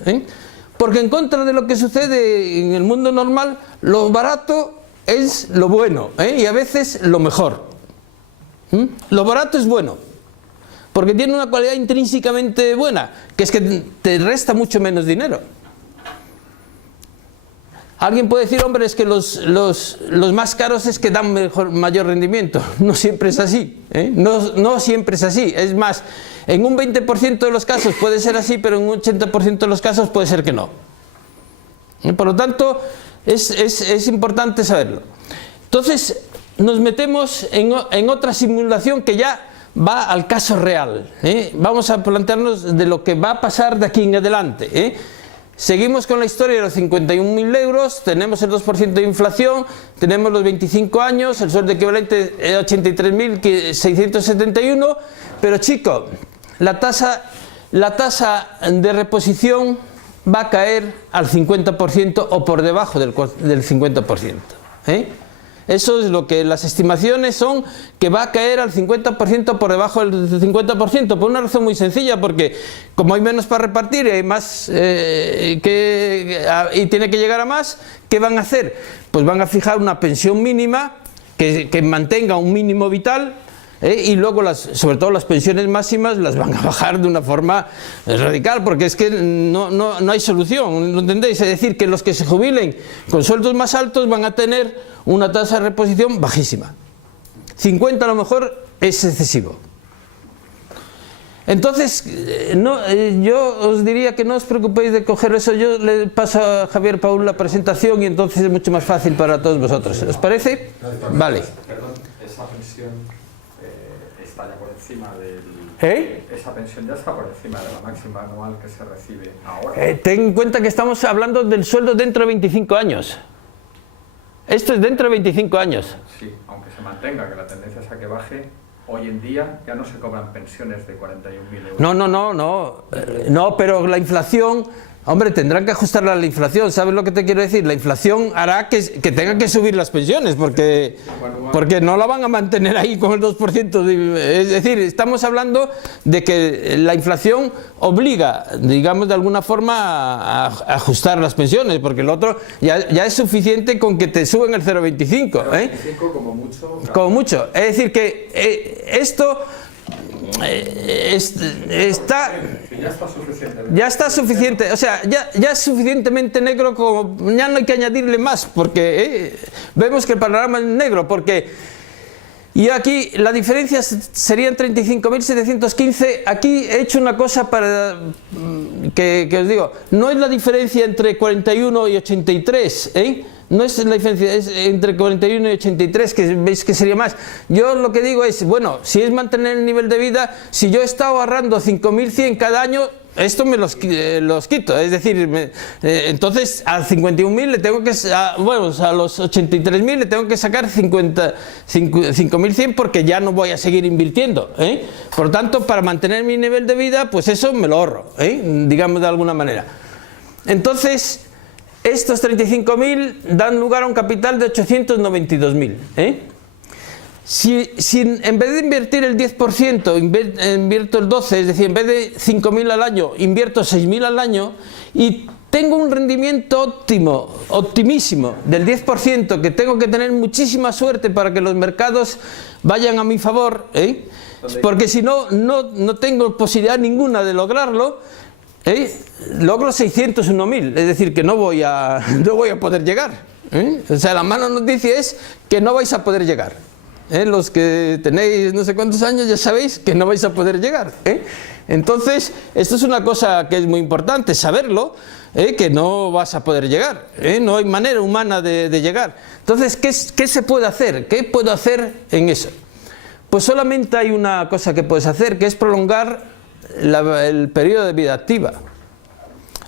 porque en contra de lo que sucede en el mundo normal, lo barato es lo bueno, y a veces lo mejor. Lo barato es bueno, porque tiene una cualidad intrínsecamente buena, que es que te resta mucho menos dinero. Alguien puede decir, hombre, es que los más caros es que dan mayor rendimiento. No siempre es así, no siempre es así. Es más, en un 20% de los casos puede ser así, pero en un 80% de los casos puede ser que no. Por lo tanto, es importante saberlo. Entonces, nos metemos en otra simulación que ya va al caso real. Vamos a plantearnos de lo que va a pasar de aquí en adelante. Seguimos con la historia de los 51.000 euros, tenemos el 2% de inflación, tenemos los 25 años, el sueldo equivalente es 83.671, pero chico, la tasa de reposición va a caer al 50% o por debajo del 50%. Eso es lo que las estimaciones son, que va a caer al 50% por debajo del 50%, por una razón muy sencilla, porque como hay menos para repartir y hay más y tiene que llegar a más, ¿qué van a hacer? Pues van a fijar una pensión mínima que mantenga un mínimo vital, y luego sobre todo las pensiones máximas las van a bajar de una forma radical, porque es que no hay solución, ¿no entendéis? Es decir, que los que se jubilen con sueldos más altos van a tener una tasa de reposición bajísima. 50 a lo mejor es excesivo. Entonces, yo os diría que no os preocupéis de coger eso. Yo le paso a Javier Paul la presentación y entonces es mucho más fácil para todos vosotros. ¿Os parece? Vale. Perdón, esa pensión está ya por encima del... Esa pensión ya está por encima de la máxima anual que se recibe ahora. Ten en cuenta que estamos hablando del sueldo dentro de 25 años. Esto es dentro de 25 años. Sí, aunque se mantenga, que la tendencia es a que baje, hoy en día ya no se cobran pensiones de 41.000 euros. No, pero la inflación, hombre, tendrán que ajustarla a la inflación. ¿Sabes lo que te quiero decir? La inflación hará que tengan que subir las pensiones, porque no la van a mantener ahí con el 2%. Es decir, estamos hablando de que la inflación obliga, digamos, de alguna forma a ajustar las pensiones, porque el otro ya es suficiente con que te suben el 0,25. 0,25 como mucho. Como mucho. Es decir, que esto... ya está suficiente, o sea, ya es suficientemente negro, como ya no hay que añadirle más, porque vemos que el panorama es negro, y aquí la diferencia serían 35.715. Aquí he hecho una cosa para que os digo, no es la diferencia entre 41 y 83, no es la diferencia, es entre 41 y 83, que veis que sería más. Yo lo que digo es, bueno, si es mantener el nivel de vida, si yo he estado ahorrando 5.100 cada año, esto me los quito, es decir, entonces a 51.000 le tengo que, a los 83.000 le tengo que sacar 5.100 porque ya no voy a seguir invirtiendo, Por lo tanto, para mantener mi nivel de vida, pues eso me lo ahorro, digamos de alguna manera. Entonces, estos 35.000 dan lugar a un capital de 892.000, Si en vez de invertir el 10%, invierto el 12%, es decir, en vez de 5.000 al año, invierto 6.000 al año y tengo un rendimiento optimísimo del 10%, que tengo que tener muchísima suerte para que los mercados vayan a mi favor, porque si no tengo posibilidad ninguna de lograrlo, logro 601.000, es decir, que no voy a poder llegar, O sea, la mala noticia es que no vais a poder llegar. Los que tenéis no sé cuántos años ya sabéis que no vais a poder llegar. Entonces, esto es una cosa que es muy importante, saberlo, que no vas a poder llegar, no hay manera humana de llegar. Entonces, ¿qué se puede hacer? ¿Qué puedo hacer en eso? pues solamente hay una cosa que puedes hacer, que es prolongar el periodo de vida activa.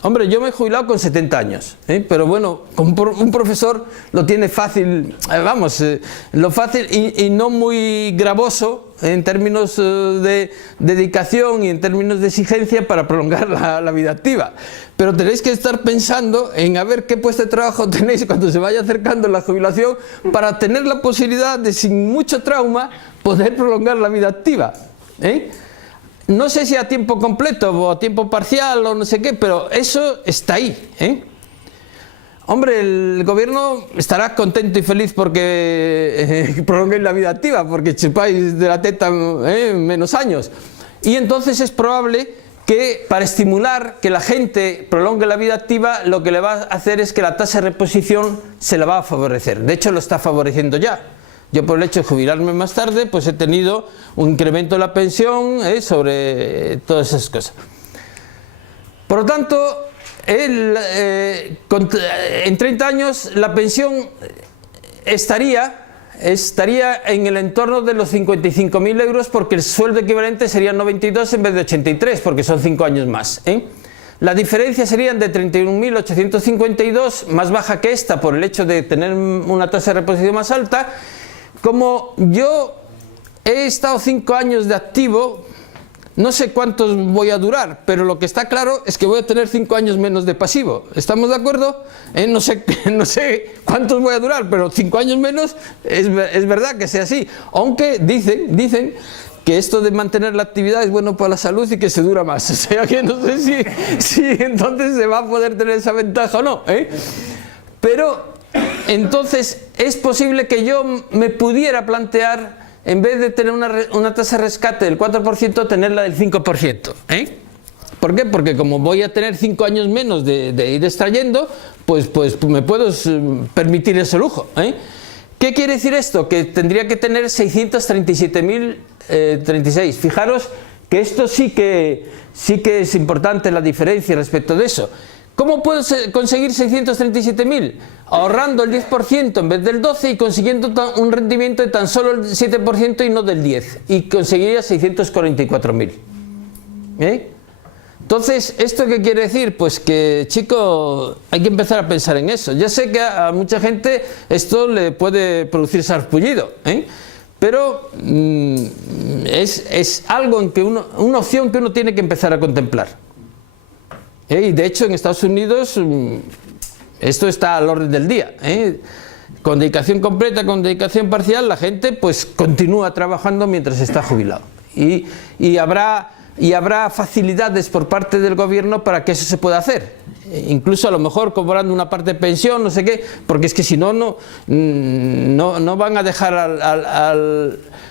Hombre, yo me he jubilado con 70 años, pero bueno, un profesor lo tiene fácil, lo fácil y no muy gravoso en términos de dedicación y en términos de exigencia para prolongar la vida activa. Pero tenéis que estar pensando en a ver qué puesto de trabajo tenéis cuando se vaya acercando la jubilación para tener la posibilidad de, sin mucho trauma, poder prolongar la vida activa. No sé si a tiempo completo o a tiempo parcial o no sé qué, pero eso está ahí. Hombre, el gobierno estará contento y feliz porque prolonguéis la vida activa, porque chupáis de la teta menos años. Y entonces es probable que para estimular que la gente prolongue la vida activa, lo que le va a hacer es que la tasa de reposición se la va a favorecer. De hecho, lo está favoreciendo ya. Yo, por el hecho de jubilarme más tarde, pues he tenido un incremento de la pensión sobre todas esas cosas. Por lo tanto, en 30 años la pensión estaría en el entorno de los 55.000 euros, porque el sueldo equivalente sería 92 en vez de 83, porque son 5 años más. La diferencia sería de 31.852, más baja que esta por el hecho de tener una tasa de reposición más alta. Como yo he estado 5 años de activo, no sé cuántos voy a durar, pero lo que está claro es que voy a tener 5 años menos de pasivo. ¿Estamos de acuerdo? No sé cuántos voy a durar, pero 5 años menos es verdad que sea así. Aunque dicen que esto de mantener la actividad es bueno para la salud y que se dura más. O sea que no sé si entonces se va a poder tener esa ventaja o no. Pero entonces es posible que yo me pudiera plantear, en vez de tener una tasa de rescate del 4%, tenerla del 5%. ¿Por qué? Porque como voy a tener 5 años menos de ir extrayendo, pues me puedo permitir ese lujo. ¿Qué quiere decir esto? Que tendría que tener 637.036. Fijaros que esto sí que es importante, la diferencia respecto de eso. ¿Cómo puedo conseguir 637.000? Ahorrando el 10% en vez del 12% y consiguiendo un rendimiento de tan solo el 7% y no del 10%. Y conseguiría 644.000. Entonces, ¿esto qué quiere decir? Pues que, chico, hay que empezar a pensar en eso. Ya sé que a mucha gente esto le puede producir sarpullido, pero es algo en que una opción que uno tiene que empezar a contemplar. Y de hecho en Estados Unidos esto está al orden del día. Con dedicación completa, con dedicación parcial, la gente pues continúa trabajando mientras está jubilado. Y habrá facilidades por parte del gobierno para que eso se pueda hacer. Incluso a lo mejor cobrando una parte de pensión, no sé qué, porque es que si no van a dejar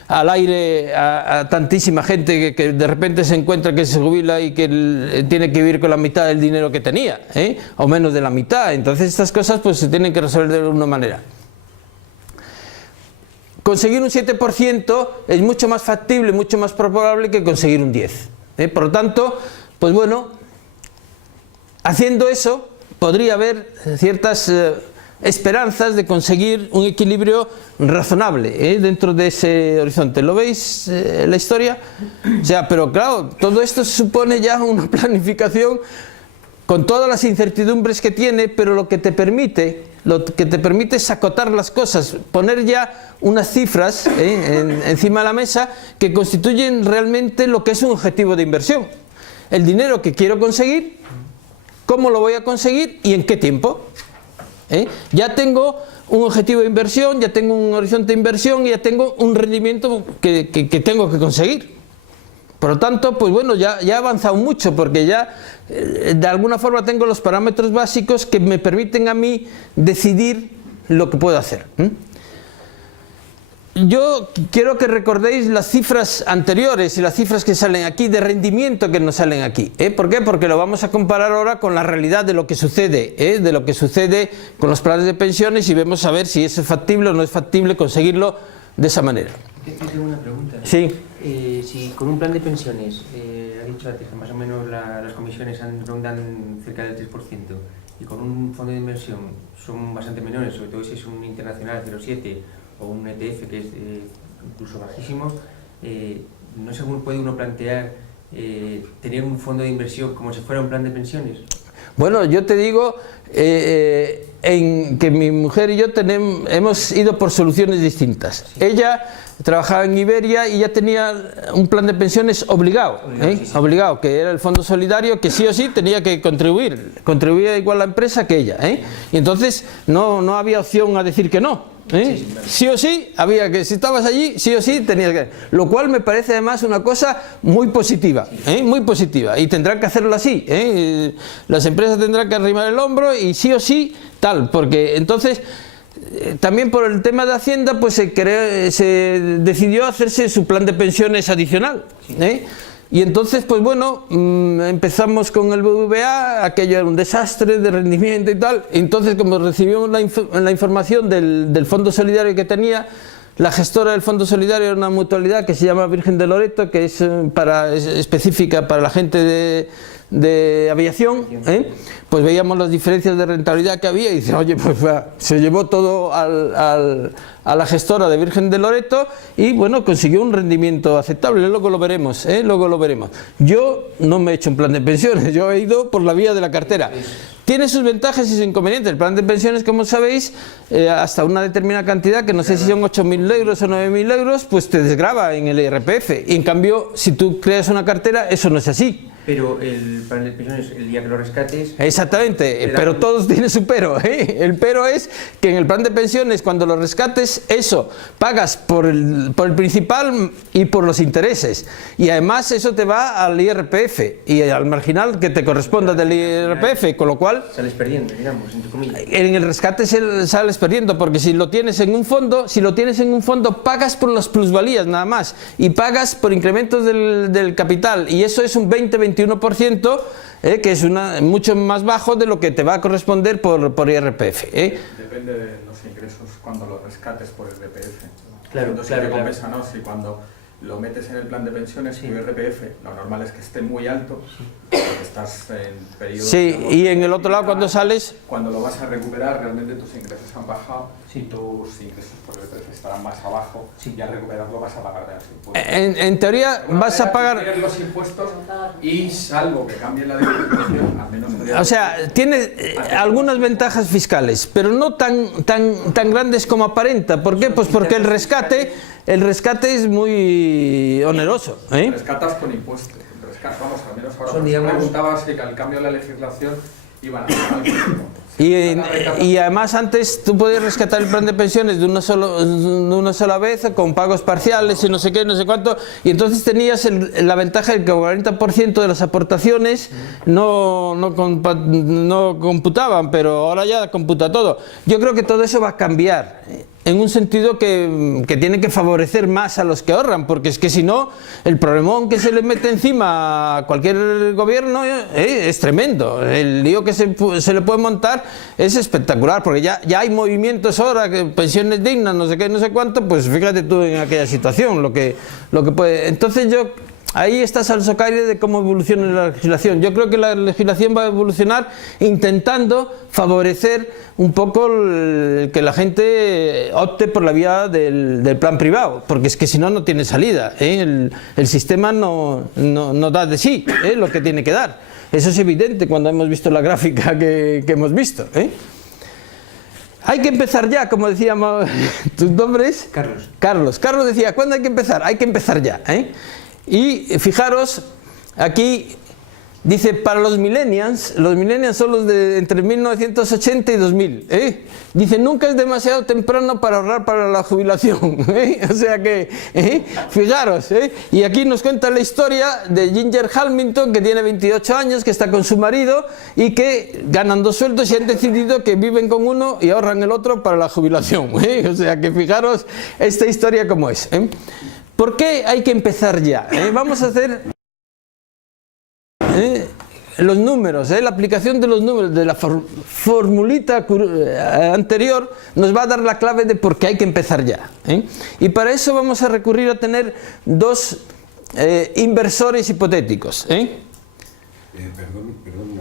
al aire a tantísima gente que de repente se encuentra que se jubila y que tiene que vivir con la mitad del dinero que tenía, o menos de la mitad. Entonces estas cosas pues se tienen que resolver de alguna manera. Conseguir un 7% es mucho más factible, mucho más probable que conseguir un 10%. Por lo tanto, pues bueno, haciendo eso podría haber ciertas esperanzas de conseguir un equilibrio razonable dentro de ese horizonte. ¿Lo veis la historia? O sea, pero claro, todo esto supone ya una planificación con todas las incertidumbres que tiene, pero lo que te permite es acotar las cosas, poner ya unas cifras encima de la mesa que constituyen realmente lo que es un objetivo de inversión. El dinero que quiero conseguir, cómo lo voy a conseguir y en qué tiempo. Ya tengo un objetivo de inversión, ya tengo un horizonte de inversión y ya tengo un rendimiento que tengo que conseguir. Por lo tanto, pues bueno, ya he avanzado mucho porque ya de alguna forma tengo los parámetros básicos que me permiten a mí decidir lo que puedo hacer. Yo quiero que recordéis las cifras anteriores y las cifras que salen aquí de rendimiento que nos salen aquí. ¿Por qué? Porque lo vamos a comparar ahora con la realidad de lo que sucede, con los planes de pensiones y vemos a ver si es factible o no es factible conseguirlo de esa manera. Tengo una pregunta. Sí. Si con un plan de pensiones, ha dicho antes que más o menos las comisiones rondan cerca del 3%, y con un fondo de inversión son bastante menores, sobre todo si es un internacional 0,7 o un ETF que es incluso bajísimo, ¿no se puede uno plantear tener un fondo de inversión como si fuera un plan de pensiones? Bueno, yo te digo que mi mujer y yo hemos ido por soluciones distintas. Sí. Ella trabajaba en Iberia y ya tenía un plan de pensiones obligado, obligado, que era el fondo solidario, que sí o sí tenía que contribuía igual la empresa que ella, y entonces no había opción a decir que no. Sí o sí, había que, si estabas allí, sí o sí tenías que, lo cual me parece además una cosa muy positiva, muy positiva, y tendrán que hacerlo así, las empresas tendrán que arrimar el hombro y sí o sí tal, porque entonces también por el tema de Hacienda pues se decidió hacerse su plan de pensiones adicional, y entonces, pues bueno, empezamos con el BBVA, aquello era un desastre de rendimiento y tal. Entonces, como recibimos la información del Fondo Solidario que tenía, la gestora del Fondo Solidario era una mutualidad que se llama Virgen de Loreto, que es específica para la gente de aviación, pues veíamos las diferencias de rentabilidad que había y dice, oye, pues se llevó todo a la gestora de Virgen de Loreto y bueno, consiguió un rendimiento aceptable, luego lo veremos, luego lo veremos. Yo no me he hecho un plan de pensiones, yo he ido por la vía de la cartera. Tiene sus ventajas y sus inconvenientes. El plan de pensiones, como sabéis, hasta una determinada cantidad, que no sé si son 8.000 euros o 9.000 euros, pues te desgrava en el IRPF. Y en cambio, si tú creas una cartera, eso no es así. Pero el plan de pensiones, el día que lo rescates... Exactamente, pero todos tienen su pero, El pero es que en el plan de pensiones, cuando lo rescates, eso, pagas por el principal y por los intereses. Y además eso te va al IRPF y al marginal que te corresponda del IRPF, con lo cual... Sales perdiendo, digamos, entre comillas. En el rescate sales perdiendo, porque si lo tienes en un fondo, pagas por las plusvalías nada más, y pagas por incrementos del capital, y eso es un 21%, que es mucho más bajo de lo que te va a corresponder por IRPF. Depende de los ingresos cuando lo rescates por IRPF. Claro, claro. Compensa, ¿no? Si cuando lo metes en el plan de pensiones, tu IRPF, lo normal es que esté muy alto, porque estás en periodo... Sí, y en el otro lado cuando sales... Cuando lo vas a recuperar, realmente tus ingresos han bajado, tus ingresos por IRPF estarán más abajo, y al recuperarlo vas a pagar menos impuestos. En teoría vas a pagar... los impuestos y salvo que cambie la definición, al menos... O sea, tiene algunas ventajas fiscales, pero no tan grandes como aparenta. ¿Por qué? Pues porque el rescate es muy oneroso. Rescatas con impuestos. Vamos, al menos ahora preguntabas si al cambio de la legislación iban a hacer algo. Y además antes tú podías rescatar el plan de pensiones de una sola vez con pagos parciales y no sé qué, no sé cuánto, y entonces tenías la ventaja de que el 40% de las aportaciones no computaban, pero ahora ya computa todo. Yo creo que todo eso va a cambiar en un sentido que tiene que favorecer más a los que ahorran, porque es que si no, el problemón que se le mete encima a cualquier gobierno es tremendo. El lío que se le puede montar es espectacular, porque ya hay movimientos ahora, que pensiones dignas, no sé qué, no sé cuánto, pues fíjate tú en aquella situación, lo que puede. Entonces ahí está al socaire de cómo evoluciona la legislación. Yo creo que la legislación va a evolucionar intentando favorecer un poco que la gente opte por la vía del plan privado, porque es que si no, no tiene salida. El sistema no da de sí lo que tiene que dar. Eso es evidente cuando hemos visto la gráfica que hemos visto. Hay que empezar ya, como decíamos. ¿Tus nombres? Carlos. Carlos decía, ¿cuándo hay que empezar? Hay que empezar ya. Y fijaros, aquí dice, para los millennials son los de entre 1980 y 2000. Dice, nunca es demasiado temprano para ahorrar para la jubilación. O sea que, fijaros. Y aquí nos cuenta la historia de Ginger Hamilton, que tiene 28 años, que está con su marido y que ganan 2 sueldos y han decidido que viven con uno y ahorran el otro para la jubilación. O sea que fijaros esta historia como es. ¿Por qué hay que empezar ya? Vamos a hacer los números, la aplicación de los números de la formulita anterior nos va a dar la clave de por qué hay que empezar ya. Y para eso vamos a recurrir a tener 2 inversores hipotéticos. Perdón.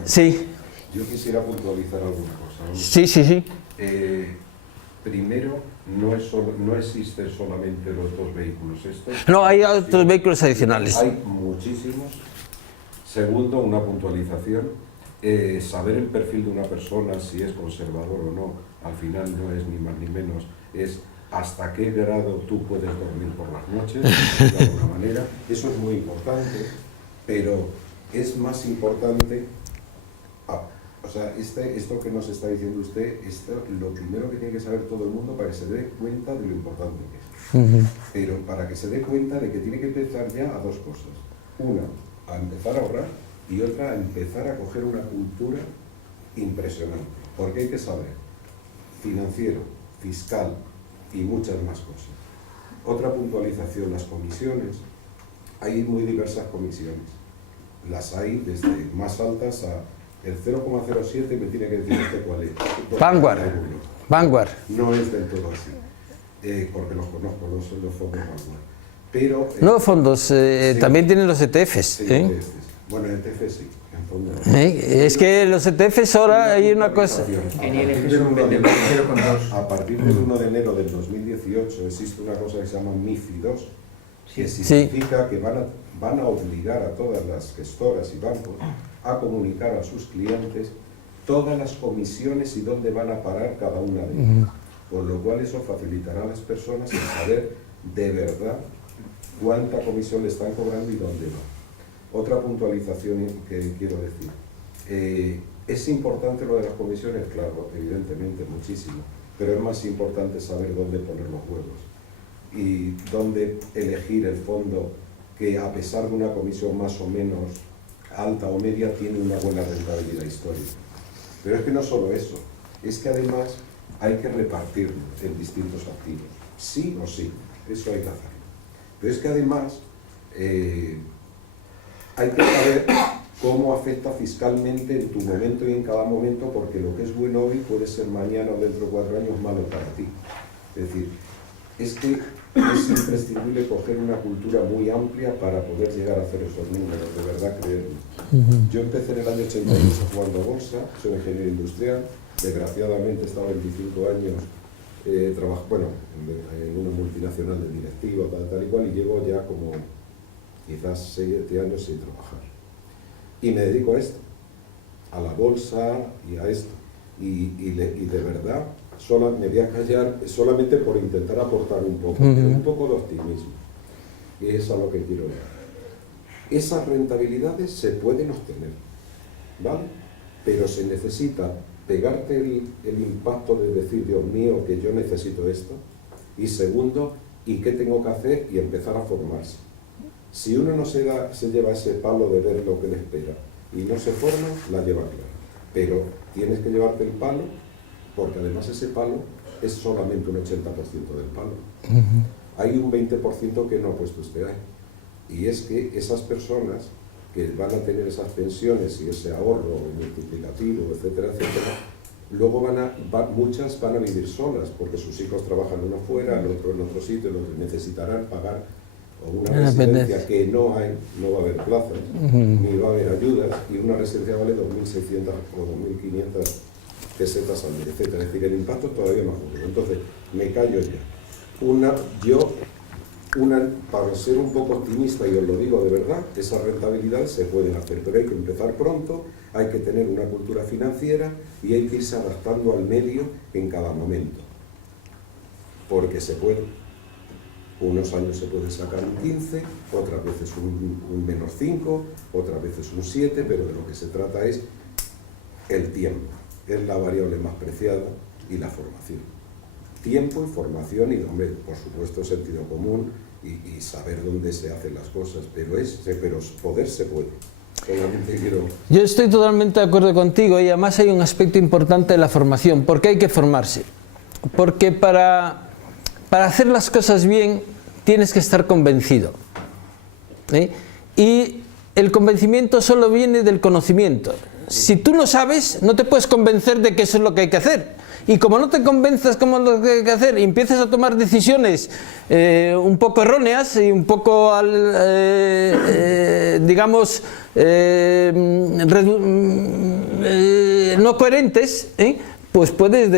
Sí. Yo quisiera puntualizar alguna cosa. Sí. Primero, no existen solamente los dos vehículos estos. No, hay otros vehículos adicionales. Hay muchísimos. Segundo, una puntualización. Saber el perfil de una persona, si es conservador o no, al final no es ni más ni menos, es hasta qué grado tú puedes dormir por las noches, de alguna manera. Eso es muy importante, pero es más importante, o sea, esto que nos está diciendo usted, lo primero que tiene que saber todo el mundo para que se dé cuenta de lo importante que es. Pero para que se dé cuenta de que tiene que empezar ya a dos cosas. Una, a empezar a ahorrar, y otra, a empezar a coger una cultura impresionante. Porque hay que saber financiero, fiscal y muchas más cosas. Otra puntualización, las comisiones. Hay muy diversas comisiones. Las hay desde más altas a el 0,07, me tiene que decir usted cuál es. Vanguard. No es del todo así, porque los conozco, no son los fondos Vanguard. Pero, no, fondos, sí, también tienen los ETFs. Sí, ETFs. Bueno, ETF sí, en fondo. Es que los ETFs ahora hay una cosa. A partir del 1 de enero del 2018 existe una cosa que se llama MiFID II, que significa que van a obligar a todas las gestoras y bancos a comunicar a sus clientes todas las comisiones y dónde van a parar cada una de ellas. Con lo cual eso facilitará a las personas el saber de verdad cuánta comisión le están cobrando y dónde va. Otra puntualización que quiero decir. ¿Es importante lo de las comisiones? Claro, evidentemente, muchísimo. Pero es más importante saber dónde poner los huevos y dónde elegir el fondo que, a pesar de una comisión más o menos alta o media, tiene una buena rentabilidad histórica. Pero es que no solo eso, es que además hay que repartirlo en distintos activos. Sí o sí, eso hay que hacerlo. Pero es que además hay que saber cómo afecta fiscalmente en tu momento y en cada momento, porque lo que es bueno hoy puede ser mañana o dentro de 4 años malo para ti. Es decir, es que es imprescindible coger una cultura muy amplia para poder llegar a hacer esos números, de verdad creerlo. Yo empecé en el año 88 jugando bolsa, soy ingeniero industrial, desgraciadamente he estado 25 años en una multinacional de directivo, tal y cual, y llevo ya como quizás 7 años sin trabajar. Y me dedico a esto, a la bolsa y a esto. Y de verdad, me voy a callar solamente por intentar aportar un poco, un poco de optimismo. Y es a lo que quiero ver. Esas rentabilidades se pueden obtener, ¿vale? Pero se necesita pegarte el impacto de decir, Dios mío, que yo necesito esto. Y segundo, ¿y qué tengo que hacer? Y empezar a formarse. Si uno no se lleva ese palo de ver lo que le espera y no se forma, la lleva clara. Pero tienes que llevarte el palo, porque además ese palo es solamente un 80% del palo. Hay un 20% que no ha puesto usted ahí. Y es que esas personas que van a tener esas pensiones y ese ahorro multiplicativo, etcétera, etcétera, luego muchas van a vivir solas, porque sus hijos trabajan uno fuera, el otro en otro sitio, los que necesitarán pagar o una residencia que no hay, no va a haber plazas, ni va a haber ayudas, y una residencia vale 2.600 o 2.500 pesetas al mes, etc. Es decir, el impacto es todavía más duro. Entonces, me callo ya. Para ser un poco optimista, y os lo digo de verdad, esas rentabilidades se pueden hacer, pero hay que empezar pronto, hay que tener una cultura financiera y hay que irse adaptando al medio en cada momento. Porque se puede. Unos años se puede sacar un 15, otras veces un menos 5, otras veces un 7, pero de lo que se trata es el tiempo. Es la variable más preciada, y la formación. Tiempo y formación, y hombre, por supuesto sentido común y saber dónde se hacen las cosas, pero poder se puede. Solamente quiero... Yo estoy totalmente de acuerdo contigo, y además hay un aspecto importante de la formación. ¿Por qué hay que formarse? Porque para hacer las cosas bien tienes que estar convencido, y el convencimiento solo viene del conocimiento. Si tú no sabes, no te puedes convencer de que eso es lo que hay que hacer, y como no te convenzas como lo que hay que hacer y empiezas a tomar decisiones un poco erróneas y un poco digamos no coherentes, pues puedes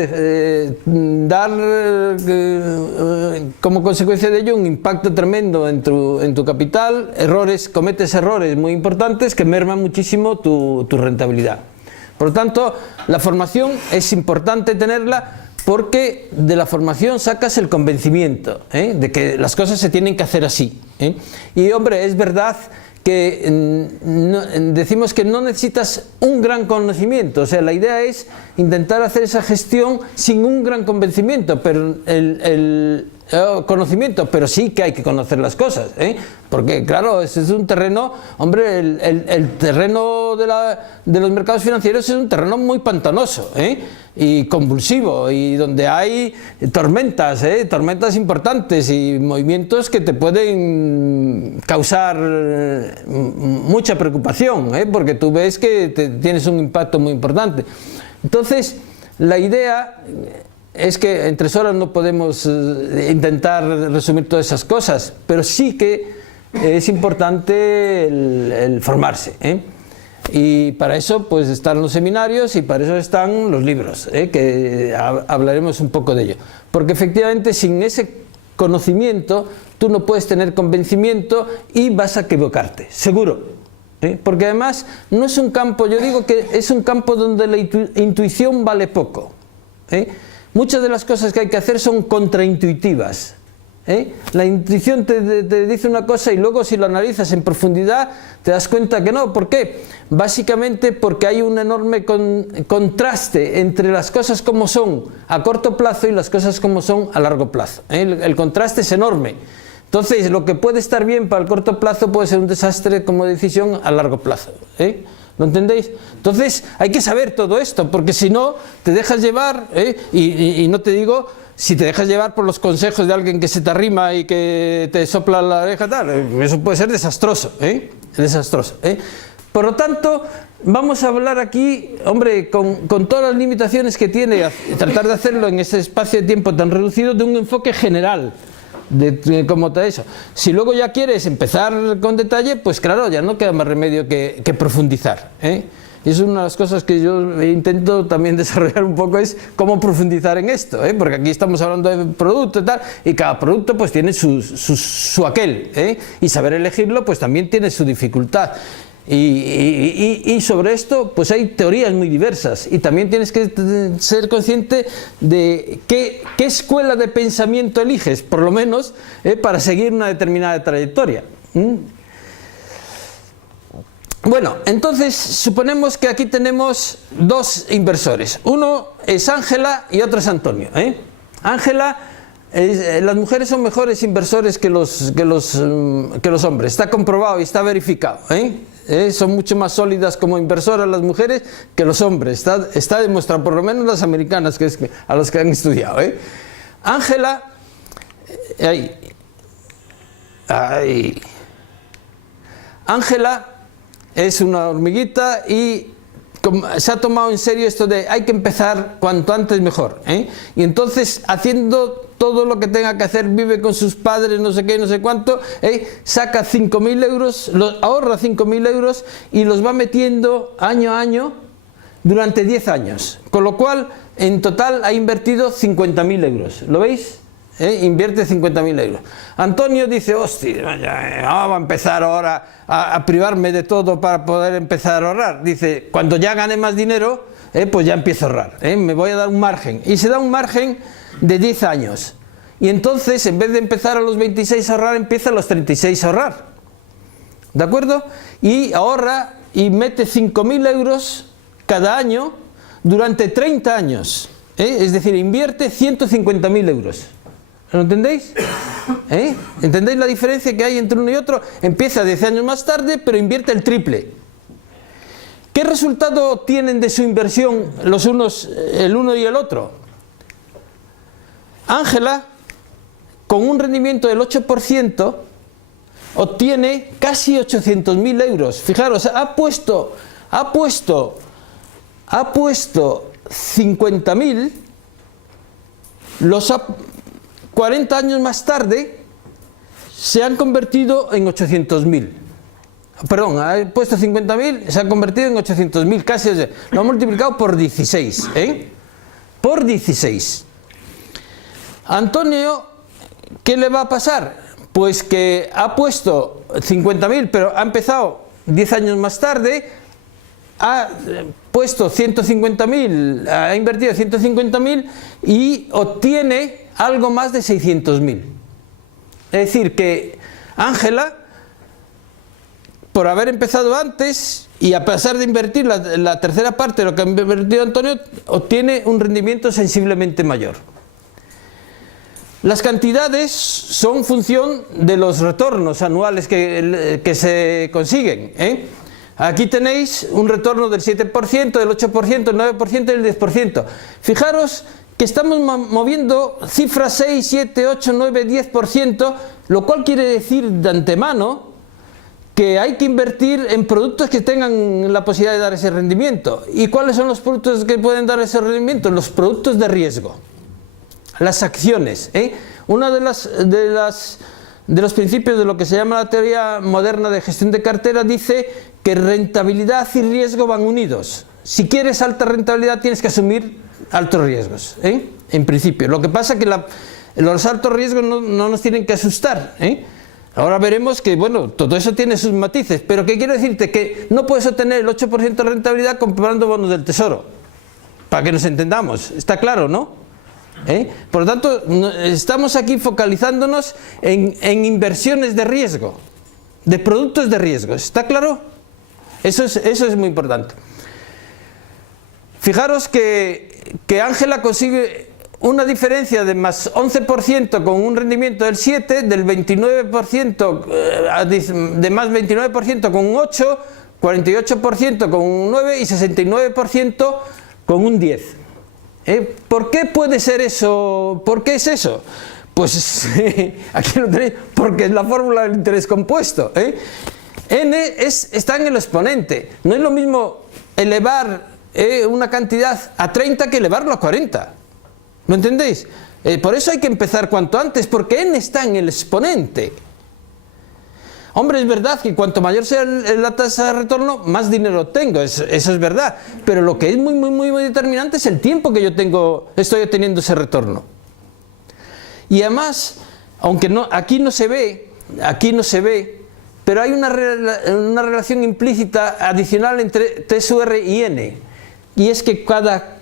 dar como consecuencia de ello un impacto tremendo en tu capital, cometes errores muy importantes que merman muchísimo tu rentabilidad. Por lo tanto, la formación es importante tenerla, porque de la formación sacas el convencimiento de que las cosas se tienen que hacer así. Y hombre, es verdad que decimos que no necesitas un gran conocimiento, o sea, la idea es intentar hacer esa gestión sin un gran convencimiento, pero conocimiento, pero sí que hay que conocer las cosas, porque claro, ese es un terreno, hombre, el terreno de los mercados financieros es un terreno muy pantanoso, y convulsivo, y donde hay tormentas importantes y movimientos que te pueden causar mucha preocupación, porque tú ves que tienes un impacto muy importante. Entonces, la idea es que en 3 horas no podemos intentar resumir todas esas cosas, pero sí que es importante el formarse, y para eso pues están los seminarios y para eso están los libros, que hablaremos un poco de ello, porque efectivamente sin ese conocimiento tú no puedes tener convencimiento y vas a equivocarte, seguro. Porque además no es un campo, yo digo que es un campo donde la intuición vale poco. Muchas de las cosas que hay que hacer son contraintuitivas. La intuición te dice una cosa y luego si lo analizas en profundidad te das cuenta que no. ¿Por qué? Básicamente porque hay un enorme contraste entre las cosas como son a corto plazo y las cosas como son a largo plazo. El contraste es enorme. Entonces, lo que puede estar bien para el corto plazo puede ser un desastre como decisión a largo plazo. ¿Lo entendéis? Entonces, hay que saber todo esto, porque si no, te dejas llevar, y no te digo, si te dejas llevar por los consejos de alguien que se te arrima y que te sopla la oreja, tal, eso puede ser desastroso, desastroso. Por lo tanto, vamos a hablar aquí, hombre, con todas las limitaciones que tiene, tratar de hacerlo en ese espacio de tiempo tan reducido, de un enfoque general. Como te eso. Si luego ya quieres empezar con detalle, pues claro, ya no queda más remedio que profundizar. Y es una de las cosas que yo intento también desarrollar un poco, es cómo profundizar en esto, porque aquí estamos hablando de producto y tal, y cada producto pues tiene su aquel, y saber elegirlo pues también tiene su dificultad. Y sobre esto pues hay teorías muy diversas, y también tienes que ser consciente de qué escuela de pensamiento eliges, por lo menos para seguir una determinada trayectoria. Bueno, entonces suponemos que aquí tenemos 2 inversores, uno es Ángela y otro es Antonio. Ángela, las mujeres son mejores inversores que los hombres, está comprobado y está verificado. Son mucho más sólidas como inversoras las mujeres que los hombres, está demostrado, por lo menos las americanas, que es a los que han estudiado. Ángela, Ángela es una hormiguita y se ha tomado en serio esto de hay que empezar cuanto antes mejor, y entonces haciendo todo lo que tenga que hacer, vive con sus padres, no sé qué, no sé cuánto, saca 5.000 euros, ahorra 5.000 euros y los va metiendo año a año durante 10 años, con lo cual en total ha invertido 50.000 euros, ¿lo veis? Invierte 50.000 euros. Antonio dice, hostia, vamos a empezar ahora a privarme de todo para poder empezar a ahorrar. Dice, cuando ya gane más dinero, pues ya empiezo a ahorrar, me voy a dar un margen. Y se da un margen de 10 años. Y entonces, en vez de empezar a los 26 a ahorrar, empieza a los 36 a ahorrar. ¿De acuerdo? Y ahorra y mete 5.000 euros cada año durante 30 años. Es decir, invierte 150.000 euros. ¿Lo entendéis? ¿Entendéis la diferencia que hay entre uno y otro? Empieza 10 años más tarde, pero invierte el triple. ¿Qué resultado tienen de su inversión los unos, el uno y el otro? Ángela, con un rendimiento del 8%, obtiene casi 800.000 euros. Fijaros, ha puesto 50.000, los 40 años más tarde se han convertido en 800.000. Perdón, ha puesto 50.000, se ha convertido en 800.000, casi, lo ha multiplicado por 16. por 16. Antonio, ¿qué le va a pasar? Pues que ha puesto 50.000, pero ha empezado 10 años más tarde, ha puesto 150.000, ha invertido 150.000 y obtiene algo más de 600.000. Es decir, que Ángela, por haber empezado antes y a pesar de invertir la tercera parte de lo que ha invertido Antonio, obtiene un rendimiento sensiblemente mayor. Las cantidades son función de los retornos anuales que se consiguen, ¿eh? Aquí tenéis un retorno del 7%, del 8%, del 9% y del 10%. Fijaros que estamos moviendo cifras 6, 7, 8, 9, 10%, lo cual quiere decir de antemano que hay que invertir en productos que tengan la posibilidad de dar ese rendimiento. ¿Y cuáles son los productos que pueden dar ese rendimiento? Los productos de riesgo. Las acciones, ¿eh? Uno de los principios de lo que se llama la teoría moderna de gestión de cartera dice que rentabilidad y riesgo van unidos. Si quieres alta rentabilidad tienes que asumir altos riesgos, ¿eh? En principio. Lo que pasa es que los altos riesgos no nos tienen que asustar, ¿eh? Ahora veremos que, bueno, todo eso tiene sus matices, pero que quiero decirte que no puedes obtener el 8% de rentabilidad comprando bonos del Tesoro, para que nos entendamos, está claro, ¿no? Por lo tanto, estamos aquí focalizándonos en inversiones de riesgo, de productos de riesgo, ¿está claro? Eso es muy importante. Fijaros que Ángela consigue una diferencia de más 11% con un rendimiento del 7, del 29%, de más 29% con un 8, 48% con un 9 y 69% con un 10. ¿Por qué puede ser eso? ¿Por qué es eso? Pues aquí lo tenéis, porque es la fórmula del interés compuesto. N está en el exponente. No es lo mismo elevar una cantidad a 30 que elevarlo a 40. ¿Lo entendéis? Por eso hay que empezar cuanto antes, porque N está en el exponente. Hombre, es verdad que cuanto mayor sea la tasa de retorno, más dinero tengo, eso es verdad. Pero lo que es muy determinante es el tiempo que yo estoy obteniendo ese retorno. Y además, aunque aquí no se ve, pero hay una relación implícita adicional entre TSUR y N. Y es que cuanto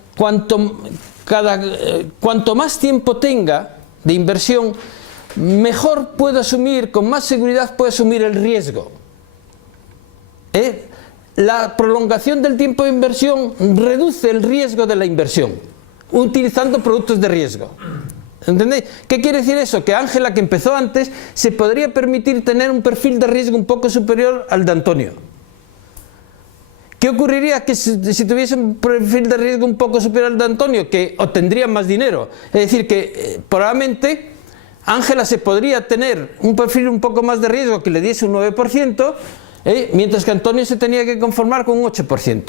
más tiempo tenga de inversión, mejor puedo asumir, con más seguridad puedo asumir el riesgo. La prolongación del tiempo de inversión reduce el riesgo de la inversión, utilizando productos de riesgo. ¿Entendéis? ¿Qué quiere decir eso? Que Ángela, que empezó antes, se podría permitir tener un perfil de riesgo un poco superior al de Antonio. ¿Qué ocurriría que si tuviese un perfil de riesgo un poco superior al de Antonio? Que obtendría más dinero. Es decir, que probablemente Ángela se podría tener un perfil un poco más de riesgo que le diese un 9%, mientras que Antonio se tenía que conformar con un 8%.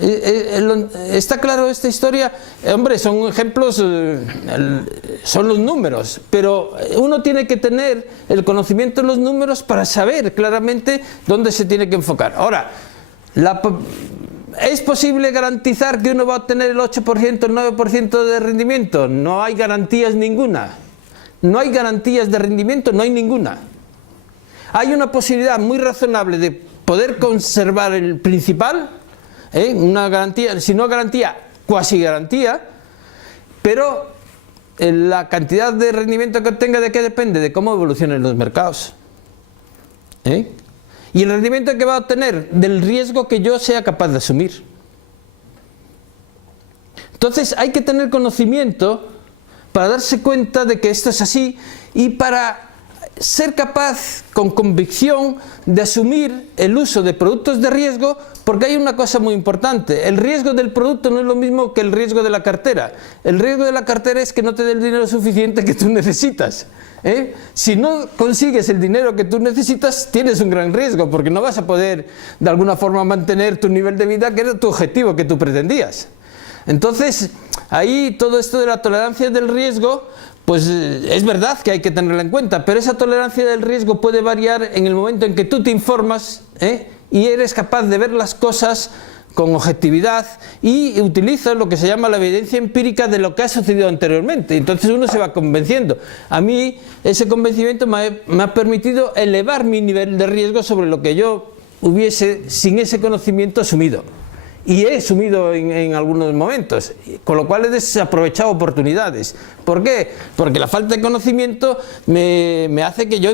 ¿Está claro esta historia? Hombre, son ejemplos, son los números, pero uno tiene que tener el conocimiento de los números para saber claramente dónde se tiene que enfocar. Ahora, ¿es posible garantizar que uno va a obtener el 8%, el 9% de rendimiento? No hay garantías ninguna. No hay garantías de rendimiento, no hay ninguna. Hay una posibilidad muy razonable de poder conservar el principal, una garantía, si no garantía, cuasi garantía, pero la cantidad de rendimiento que obtenga, ¿de qué depende? De cómo evolucionen los mercados. Y el rendimiento que va a obtener del riesgo que yo sea capaz de asumir. Entonces hay que tener conocimiento para darse cuenta de que esto es así y para ser capaz con convicción de asumir el uso de productos de riesgo, porque hay una cosa muy importante: el riesgo del producto no es lo mismo que el riesgo de la cartera. El riesgo de la cartera es que no te dé el dinero suficiente que tú necesitas. Si no consigues el dinero que tú necesitas, tienes un gran riesgo, porque no vas a poder de alguna forma mantener tu nivel de vida, que era tu objetivo, que tú pretendías. Entonces, ahí todo esto de la tolerancia del riesgo, pues es verdad que hay que tenerla en cuenta, pero esa tolerancia del riesgo puede variar en el momento en que tú te informas y eres capaz de ver las cosas con objetividad y utilizo lo que se llama la evidencia empírica de lo que ha sucedido anteriormente. Entonces uno se va convenciendo. A mí ese convencimiento me ha permitido elevar mi nivel de riesgo sobre lo que yo hubiese sin ese conocimiento asumido. Y he asumido en algunos momentos, con lo cual he desaprovechado oportunidades. ¿Por qué? Porque la falta de conocimiento me hace que yo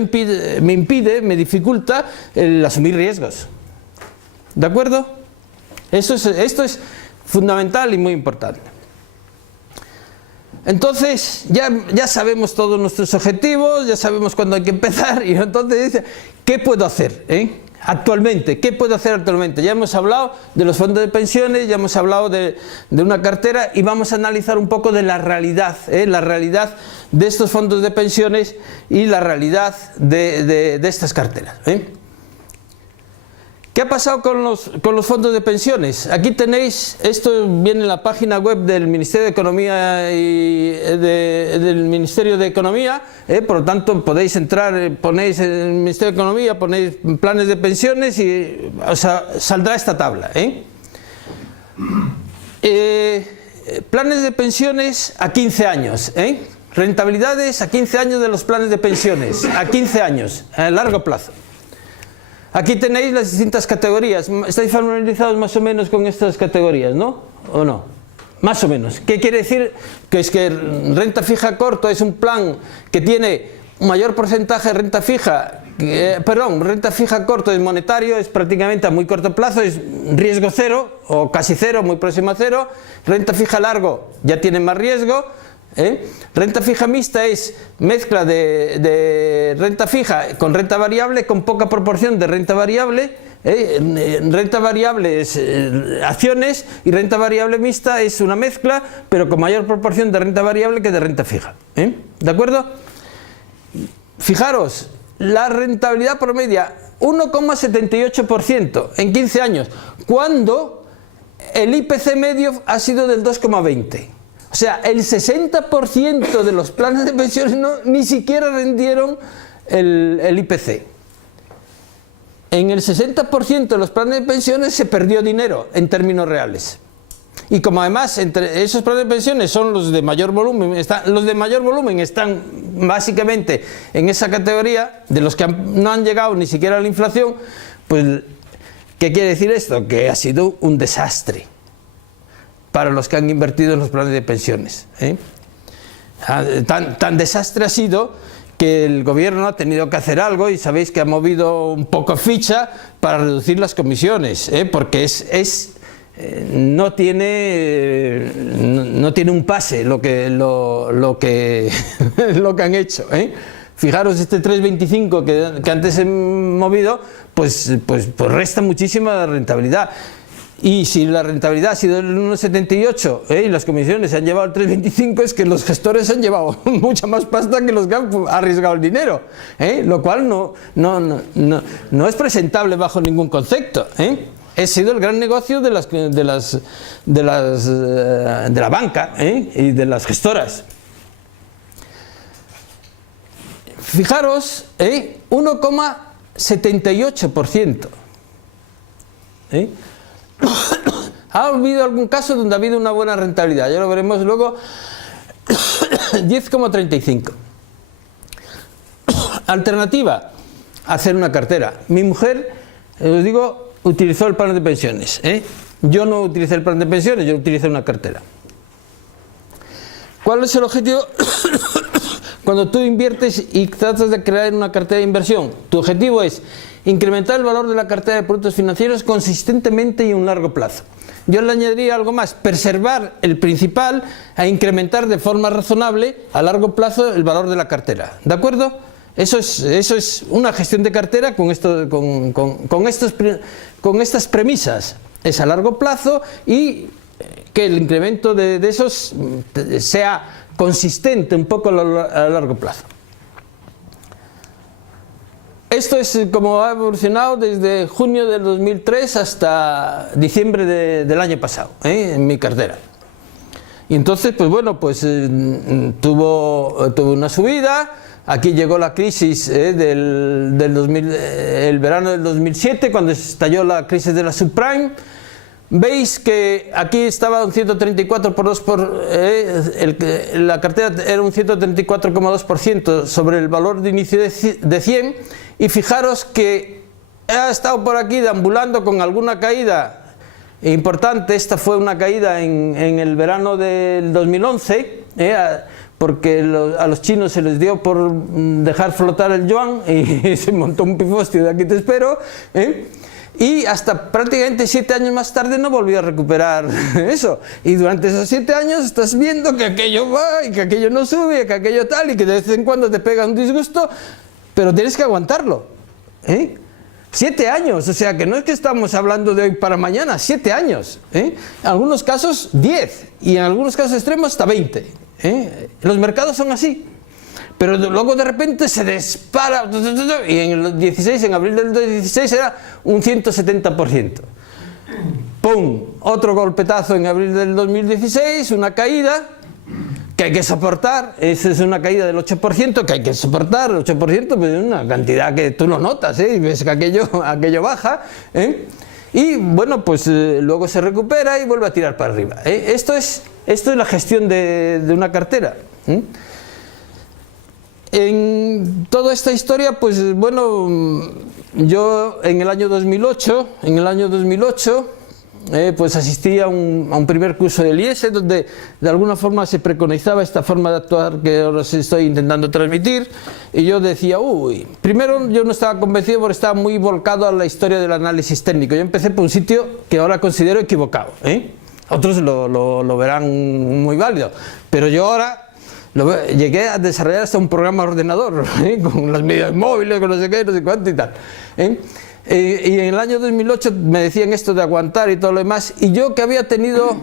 me dificulta el asumir riesgos. ¿De acuerdo? Esto es fundamental y muy importante. Entonces, ya sabemos todos nuestros objetivos, ya sabemos cuándo hay que empezar, y entonces dice, ¿qué puedo hacer? Actualmente, ¿qué puedo hacer actualmente? Ya hemos hablado de los fondos de pensiones, ya hemos hablado de una cartera, y vamos a analizar un poco de la realidad de estos fondos de pensiones y la realidad de estas carteras. ¿Qué ha pasado con los fondos de pensiones? Aquí tenéis, esto viene en la página web del Ministerio de Economía del Ministerio de Economía, por lo tanto podéis entrar, ponéis en el Ministerio de Economía, ponéis planes de pensiones y saldrá esta tabla. Planes de pensiones a 15 años, rentabilidades a 15 años de los planes de pensiones, a 15 años, a largo plazo. Aquí tenéis las distintas categorías. ¿Estáis familiarizados más o menos con estas categorías, no? ¿O no? Más o menos. ¿Qué quiere decir? Que es que renta fija corto es un plan que tiene un mayor porcentaje de renta fija, renta fija corto es monetario, es prácticamente a muy corto plazo, es riesgo cero o casi cero, muy próximo a cero. Renta fija largo ya tiene más riesgo. Renta fija mixta es mezcla de renta fija con renta variable, con poca proporción de renta variable. Renta variable es acciones, y renta variable mixta es una mezcla, pero con mayor proporción de renta variable que de renta fija. ¿De acuerdo? Fijaros, la rentabilidad promedia 1,78% en 15 años, cuando el IPC medio ha sido del 2,20%. O sea, el 60% de los planes de pensiones ni siquiera rendieron el IPC. En el 60% de los planes de pensiones se perdió dinero en términos reales. Y como además entre esos planes de pensiones son los de mayor volumen, están básicamente en esa categoría de los que no han llegado ni siquiera a la inflación, pues ¿qué quiere decir esto? Que ha sido un desastre para los que han invertido en los planes de pensiones. Tan desastre ha sido que el gobierno ha tenido que hacer algo, y sabéis que ha movido un poco ficha para reducir las comisiones, porque no tiene un pase lo que han hecho. Fijaros, este 3,25 que antes he movido, pues resta muchísima rentabilidad. Y si la rentabilidad ha sido el 1,78 y las comisiones se han llevado el 3,25, es que los gestores han llevado mucha más pasta que los que han arriesgado el dinero, lo cual no es presentable bajo ningún concepto. Ha sido el gran negocio de la banca y de las gestoras. Fijaros, 1,78%. ¿Ha habido algún caso donde ha habido una buena rentabilidad? Ya lo veremos luego. 10,35. Alternativa: hacer una cartera. Mi mujer, os digo, utilizó el plan de pensiones. Yo no utilicé el plan de pensiones, yo utilicé una cartera. ¿Cuál es el objetivo? Cuando tú inviertes y tratas de crear una cartera de inversión, tu objetivo es incrementar el valor de la cartera de productos financieros consistentemente y a un largo plazo. Yo le añadiría algo más: preservar el principal e incrementar de forma razonable a largo plazo el valor de la cartera. ¿De acuerdo? Eso es una gestión de cartera con estas premisas. Es a largo plazo y que el incremento de esos sea consistente un poco a largo plazo. Esto es como ha evolucionado desde junio del 2003 hasta diciembre del año pasado, en mi cartera. Y entonces, pues bueno, tuvo una subida. Aquí llegó la crisis el verano del 2007, cuando estalló la crisis de la subprime. Veis que aquí estaba un 134 por 2 la cartera era un 134,2% sobre el valor de inicio de 100, y fijaros que ha estado por aquí deambulando con alguna caída importante. Esta fue una caída en el verano del 2011, porque a los chinos se les dio por dejar flotar el yuan y se montó un pifostio de aquí te espero, y hasta prácticamente 7 años más tarde no volvió a recuperar eso, y durante esos 7 años estás viendo que aquello va y que aquello no sube, que aquello tal, y que de vez en cuando te pega un disgusto, pero tienes que aguantarlo, 7 años, o sea que no es que estamos hablando de hoy para mañana, 7 años, en algunos casos 10, y en algunos casos extremos hasta 20, los mercados son así. Pero luego de repente se dispara, y en abril del 2016 era un 170%. ¡Pum! Otro golpetazo en abril del 2016, una caída que hay que soportar. Esa es una caída del 8% que hay que soportar. El 8% pues es una cantidad que tú no notas, y ves que aquello baja, y bueno, pues luego se recupera y vuelve a tirar para arriba. Esto es la gestión de una cartera. En toda esta historia, pues bueno, yo en el año 2008 pues asistí a un primer curso del IES, donde de alguna forma se preconizaba esta forma de actuar que ahora os estoy intentando transmitir, y yo decía, primero yo no estaba convencido porque estaba muy volcado a la historia del análisis técnico. Yo empecé por un sitio que ahora considero equivocado, otros lo verán muy válido, pero yo ahora llegué a desarrollar hasta un programa de ordenador, con las medidas móviles, con no sé qué, no sé cuánto y tal. Y en el año 2008 me decían esto de aguantar y todo lo demás, y yo que había tenido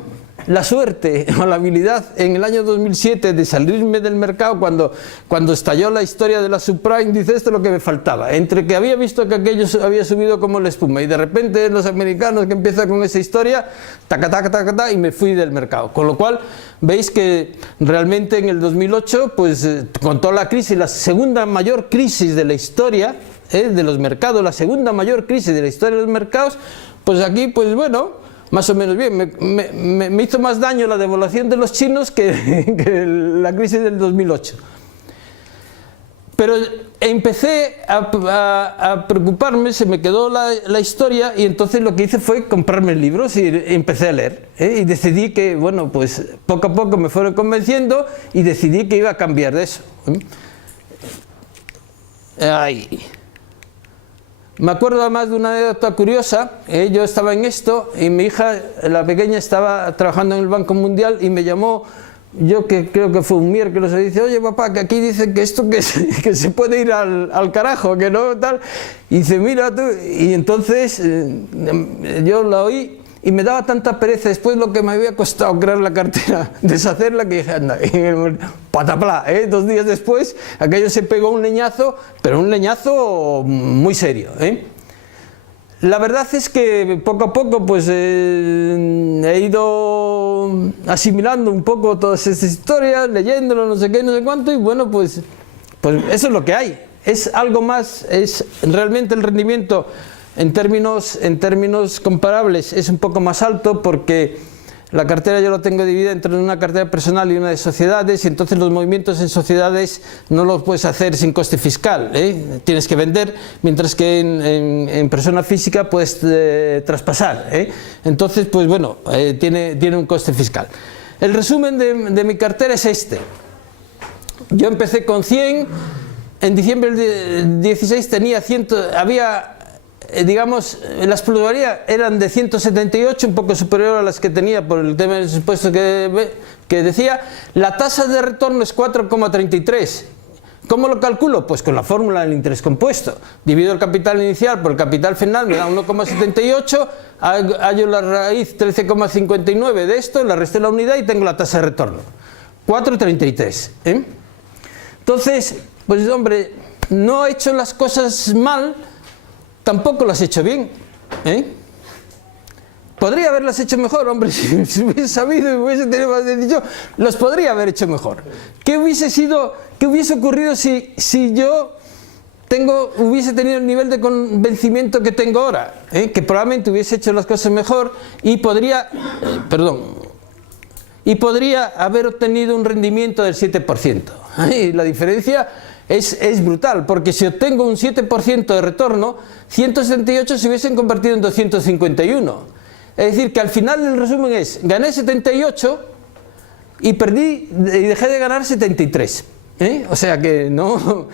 la suerte o la habilidad en el año 2007 de salirme del mercado cuando estalló la historia de la subprime, dice, esto es lo que me faltaba, entre que había visto que aquello había subido como la espuma y de repente los americanos que empiezan con esa historia, taca, y me fui del mercado. Con lo cual veis que realmente en el 2008, pues con toda la crisis, la segunda mayor crisis de la historia de los mercados, la segunda mayor crisis de la historia de los mercados, pues aquí, pues bueno, más o menos bien. Me hizo más daño la devaluación de los chinos que la crisis del 2008. Pero empecé a preocuparme, se me quedó la historia, y entonces lo que hice fue comprarme libros y empecé a leer, y decidí que, bueno, pues poco a poco me fueron convenciendo y decidí que iba a cambiar de eso. Me acuerdo además de una anécdota curiosa. Yo estaba en esto y mi hija, la pequeña, estaba trabajando en el Banco Mundial y me llamó, yo que creo que fue un miércoles, y dice, oye papá, que aquí dicen que esto que se puede ir al carajo, que no tal, y dice, mira tú, y entonces yo la oí y me daba tanta pereza después lo que me había costado crear la cartera, deshacerla, que dije, anda, pataplá, 2 días después aquello se pegó un leñazo, pero un leñazo muy serio. La verdad es que poco a poco pues he ido asimilando un poco todas estas historias, leyéndolo, no sé qué, no sé cuánto, y bueno, pues eso es lo que hay. Es algo más, es realmente el rendimiento en términos comparables es un poco más alto, porque la cartera yo la tengo dividida entre una cartera personal y una de sociedades, y entonces los movimientos en sociedades no los puedes hacer sin coste fiscal, tienes que vender, mientras que en persona física puedes traspasar, entonces pues bueno, tiene un coste fiscal. El resumen de mi cartera es este. Yo empecé con 100, en diciembre del 16 tenía 100, digamos, las plusvalías eran de 178, un poco superior a las que tenía por el tema de los impuestos que decía. La tasa de retorno es 4,33. ¿Cómo lo calculo? Pues con la fórmula del interés compuesto. Divido el capital inicial por el capital final, me da 1,78, hallo la raíz 13,59 de esto, la resté la unidad y tengo la tasa de retorno. 4,33. Entonces, pues hombre, no he hecho las cosas mal, tampoco las he hecho bien, Podría haberlas hecho mejor, hombre, si hubiese sabido y hubiese tenido más dicho, las podría haber hecho mejor. ¿Qué hubiese ocurrido si yo hubiese tenido el nivel de convencimiento que tengo ahora, que probablemente hubiese hecho las cosas mejor y podría haber obtenido un rendimiento del 7%. La diferencia es brutal, porque si obtengo un 7% de retorno, 178 se hubiesen convertido en 251. Es decir, que al final el resumen es, gané 78 y perdí y dejé de ganar 73. O sea que no...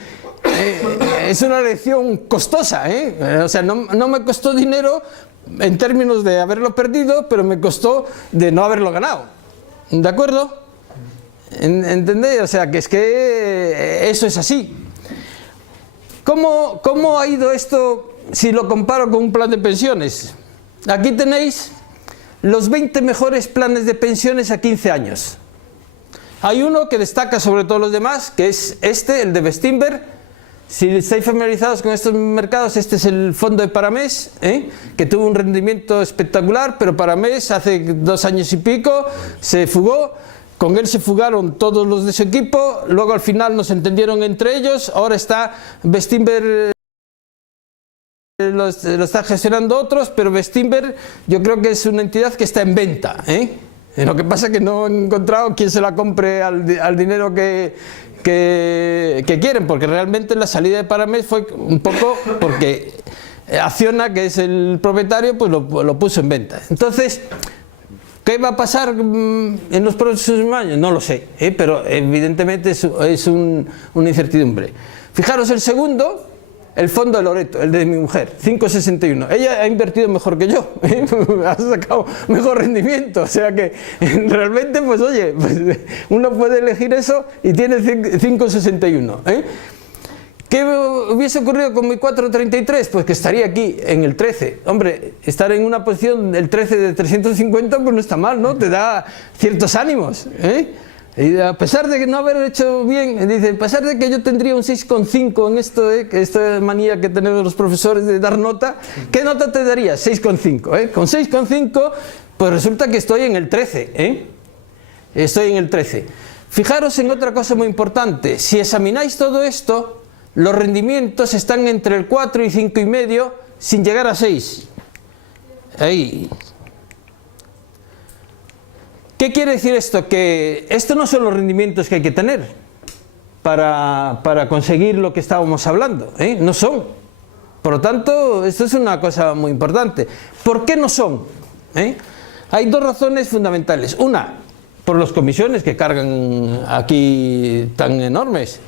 es una lección costosa, o sea, no me costó dinero en términos de haberlo perdido, pero me costó de no haberlo ganado. ¿De acuerdo? ¿Entendéis? O sea, que es que eso es así. ¿Cómo ha ido esto si lo comparo con un plan de pensiones? Aquí tenéis los 20 mejores planes de pensiones a 15 años. Hay uno que destaca sobre todos los demás, que es este, el de Bestinver. Si estáis familiarizados con estos mercados, este es el fondo de Paramés, que tuvo un rendimiento espectacular, pero Paramés hace 2 años y pico se fugó. Con él se fugaron todos los de su equipo, luego al final no se entendieron entre ellos, ahora está Bestinver, lo está gestionando otros, pero Bestinver yo creo que es una entidad que está en venta. Lo que pasa es que no he encontrado quien se la compre al dinero que quieren, porque realmente la salida de Paramés fue un poco porque Acciona, que es el propietario, pues lo puso en venta. Entonces, ¿qué va a pasar en los próximos años? No lo sé, pero evidentemente es una incertidumbre. Fijaros el segundo, el fondo de Loreto, el de mi mujer, 5,61. Ella ha invertido mejor que yo, ha sacado mejor rendimiento, o sea que realmente, pues oye, pues, uno puede elegir eso y tiene 5,61. ¿Qué hubiese ocurrido con mi 4,33? Pues que estaría aquí en el 13. Hombre, estar en una posición del 13 de 350 pues no está mal, ¿no? Te da ciertos ánimos, Y a pesar de no haber hecho bien, dice, a pesar de que yo tendría un 6,5 en esto, que esta manía que tenemos los profesores de dar nota, ¿qué nota te daría? 6,5, Con 6,5 pues resulta que estoy en el 13, Estoy en el 13. Fijaros en otra cosa muy importante, si examináis todo esto, los rendimientos están entre el 4 y 5,5 sin llegar a 6. Ahí. ¿Qué quiere decir esto? Que estos no son los rendimientos que hay que tener para conseguir lo que estábamos hablando, no son. Por lo tanto, esto es una cosa muy importante. ¿Por qué no son? Hay 2 razones fundamentales. Una, por las comisiones que cargan aquí tan enormes,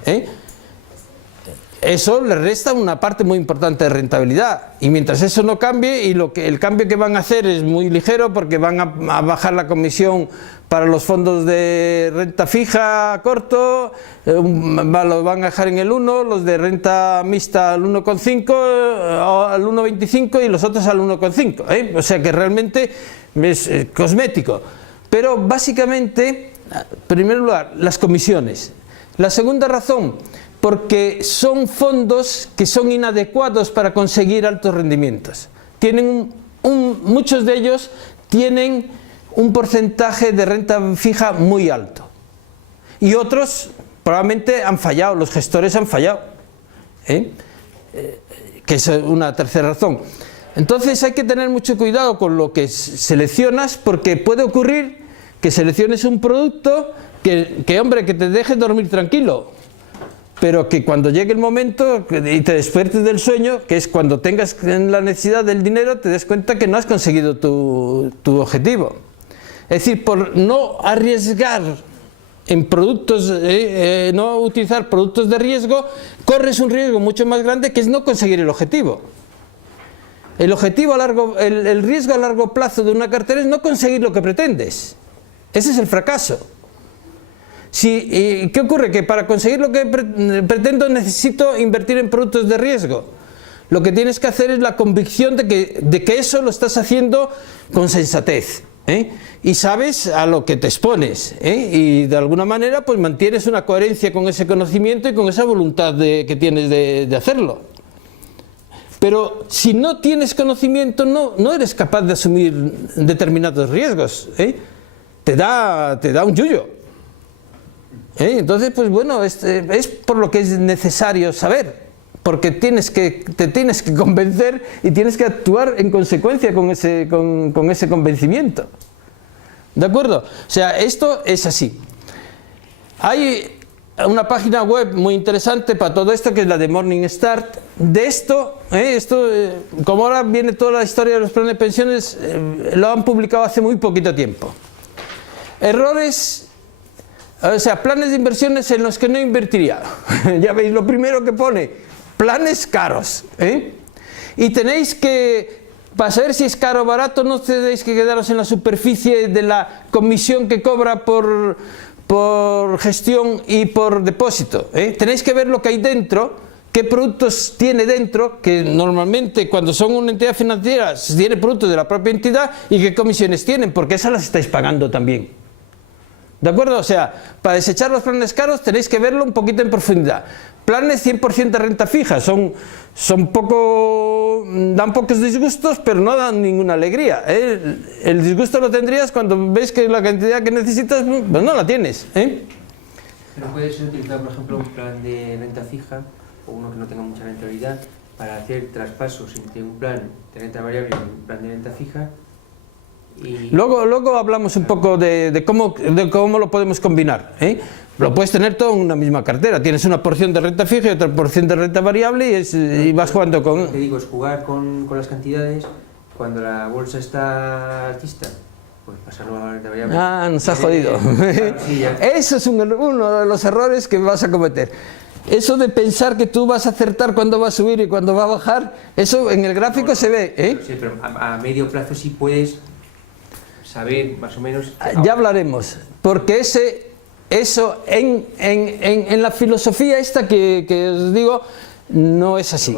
Eso le resta una parte muy importante de rentabilidad, y mientras eso no cambie, y el cambio que van a hacer es muy ligero porque van a bajar la comisión para los fondos de renta fija a corto, lo van a dejar en el 1, los de renta mixta al 1,5, al 1,25 y los otros al 1,5, o sea que realmente es cosmético. Pero básicamente, en primer lugar, las comisiones. La segunda razón, porque son fondos que son inadecuados para conseguir altos rendimientos. Muchos de ellos tienen un porcentaje de renta fija muy alto. Y otros probablemente han fallado, los gestores han fallado. Que es una tercera razón. Entonces hay que tener mucho cuidado con lo que seleccionas, porque puede ocurrir que selecciones un producto que te deje dormir tranquilo, pero que cuando llegue el momento y te despiertes del sueño, que es cuando tengas la necesidad del dinero, te des cuenta que no has conseguido tu objetivo. Es decir, por no arriesgar en productos, no utilizar productos de riesgo, corres un riesgo mucho más grande, que es no conseguir el objetivo. El riesgo a largo plazo de una cartera es no conseguir lo que pretendes. Ese es el fracaso. ¿Qué ocurre? Que para conseguir lo que pretendo necesito invertir en productos de riesgo. Lo que tienes que hacer es la convicción de que eso lo estás haciendo con sensatez, y sabes a lo que te expones, y de alguna manera pues mantienes una coherencia con ese conocimiento y con esa voluntad que tienes de hacerlo. Pero si no tienes conocimiento, no eres capaz de asumir determinados riesgos, te da un yuyo. Entonces, pues bueno, es por lo que es necesario saber, porque te tienes que convencer y tienes que actuar en consecuencia con ese convencimiento. ¿De acuerdo? O sea, esto es así. Hay una página web muy interesante para todo esto, que es la de Morning Start. De esto, como ahora viene toda la historia de los planes de pensiones, lo han publicado hace muy poquito tiempo. Errores, o sea, planes de inversiones en los que no invertiría. Ya veis, lo primero que pone, planes caros. Y tenéis que, para saber si es caro o barato, no tenéis que quedaros en la superficie de la comisión que cobra por gestión y por depósito. Tenéis que ver lo que hay dentro, qué productos tiene dentro, que normalmente cuando son una entidad financiera tiene productos de la propia entidad, y qué comisiones tienen, porque esas las estáis pagando también. ¿De acuerdo? O sea, para desechar los planes caros tenéis que verlo un poquito en profundidad. Planes 100% de renta fija, dan pocos disgustos, pero no dan ninguna alegría. El disgusto lo tendrías cuando ves que la cantidad que necesitas, pues no la tienes. Pero puedes utilizar, por ejemplo, un plan de renta fija, o uno que no tenga mucha rentabilidad, para hacer traspasos entre un plan de renta variable y un plan de renta fija. Y... Luego hablamos un poco de cómo lo podemos combinar. Lo puedes tener todo en una misma cartera. Tienes una porción de renta fija y otra porción de renta variable, y vas jugando con... Lo que digo es jugar con las cantidades. Cuando la bolsa está altista, pues pasarlo a la renta variable. Ah, nos ha jodido. Sí, Eso es uno de los errores que vas a cometer. Eso de pensar que tú vas a acertar cuándo va a subir y cuándo va a bajar, eso en el gráfico se ve. Sí, pero a medio plazo sí puedes saber más o menos... Ya hablaremos, porque eso en la filosofía esta que os digo, no es así.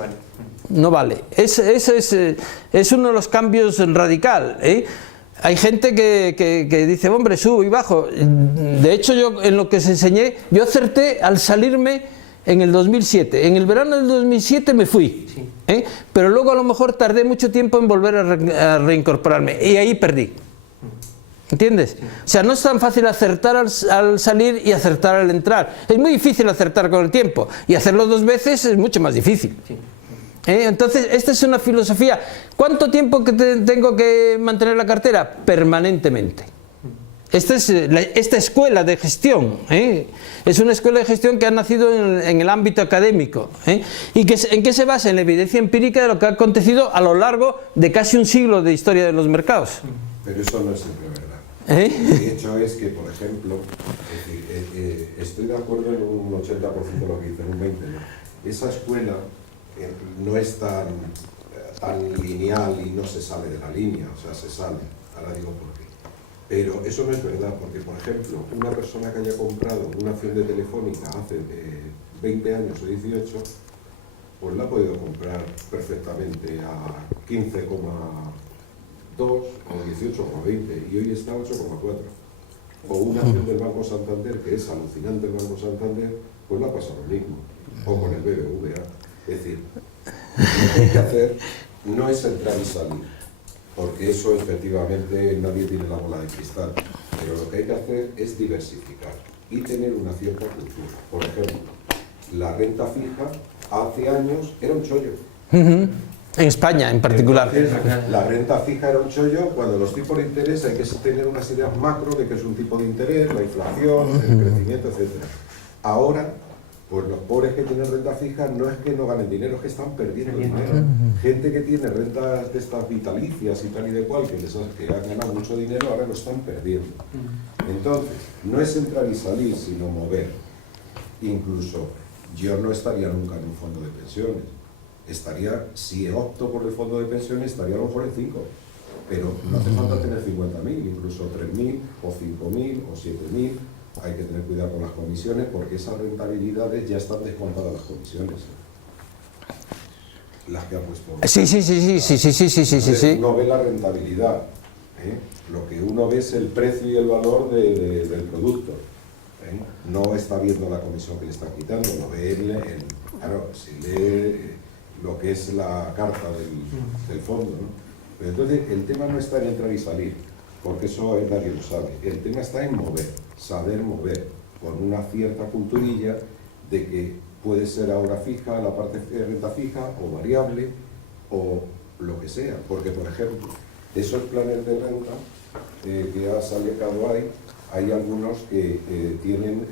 No vale. Eso es uno de los cambios radical. Hay gente que dice, hombre, subo y bajo. De hecho, yo en lo que os enseñé, yo acerté al salirme en el 2007. En el verano del 2007 me fui. Sí. Pero luego a lo mejor tardé mucho tiempo en volver a reincorporarme. Y ahí perdí. ¿Entiendes? Sí. O sea, no es tan fácil acertar al salir y acertar al entrar. Es muy difícil acertar con el tiempo. Y hacerlo 2 veces es mucho más difícil. Sí. Entonces, esta es una filosofía. ¿Cuánto tiempo tengo que mantener la cartera? Permanentemente. Esta escuela de gestión, es una escuela de gestión que ha nacido en el ámbito académico, y ¿en qué se basa? En la evidencia empírica de lo que ha acontecido a lo largo de casi un siglo de historia de los mercados. Pero eso no es siempre verdad. De hecho es que, por ejemplo, estoy de acuerdo en un 80% de lo que dice, en un 20%. ¿No? Esa escuela no es tan lineal y no se sale de la línea, o sea, se sale. Ahora digo por qué. Pero eso no es verdad, porque, por ejemplo, una persona que haya comprado una acción de Telefónica hace 20 años o 18, pues la ha podido comprar perfectamente a 15,2 o 18,20 y hoy está a 8,4. O una acción del Banco Santander, que es alucinante el Banco Santander, pues la pasa lo mismo. O con el BBVA. Es decir, lo que hay que hacer no es entrar y salir, porque eso efectivamente nadie tiene la bola de cristal, pero lo que hay que hacer es diversificar y tener una cierta cultura. Por ejemplo, la renta fija hace años era un chollo. En España en particular. Entonces, la renta fija era un chollo cuando los tipos de interés hay que tener unas ideas macro de qué es un tipo de interés, la inflación, el crecimiento, etc. Ahora, pues los pobres que tienen renta fija no es que no ganen dinero, es que están perdiendo dinero. Gente que tiene rentas de estas vitalicias y tal y de cual, que han ganado mucho dinero, ahora lo están perdiendo. Entonces, no es entrar y salir, sino mover. Incluso, yo no estaría nunca en un fondo de pensiones. Si opto por el fondo de pensiones, estaría a lo mejor en 5. Pero no hace falta tener 50.000, incluso 3.000, o 5.000, o 7.000. Hay que tener cuidado con las comisiones porque esas rentabilidades ya están descontadas las comisiones. Las que ha puesto. Sí. Uno ve la rentabilidad. Lo que uno ve es el precio y el valor del producto. No está viendo la comisión que le están quitando, lo ve claro, si lee lo que es la carta del fondo, ¿no? Pero entonces el tema no está en entrar y salir, porque eso nadie lo sabe. El tema está en mover, saber mover, con una cierta culturilla de que puede ser ahora fija, la parte de renta fija, o variable, o lo que sea. Porque, por ejemplo, esos planes de renta que ha sacado hay algunos que tienen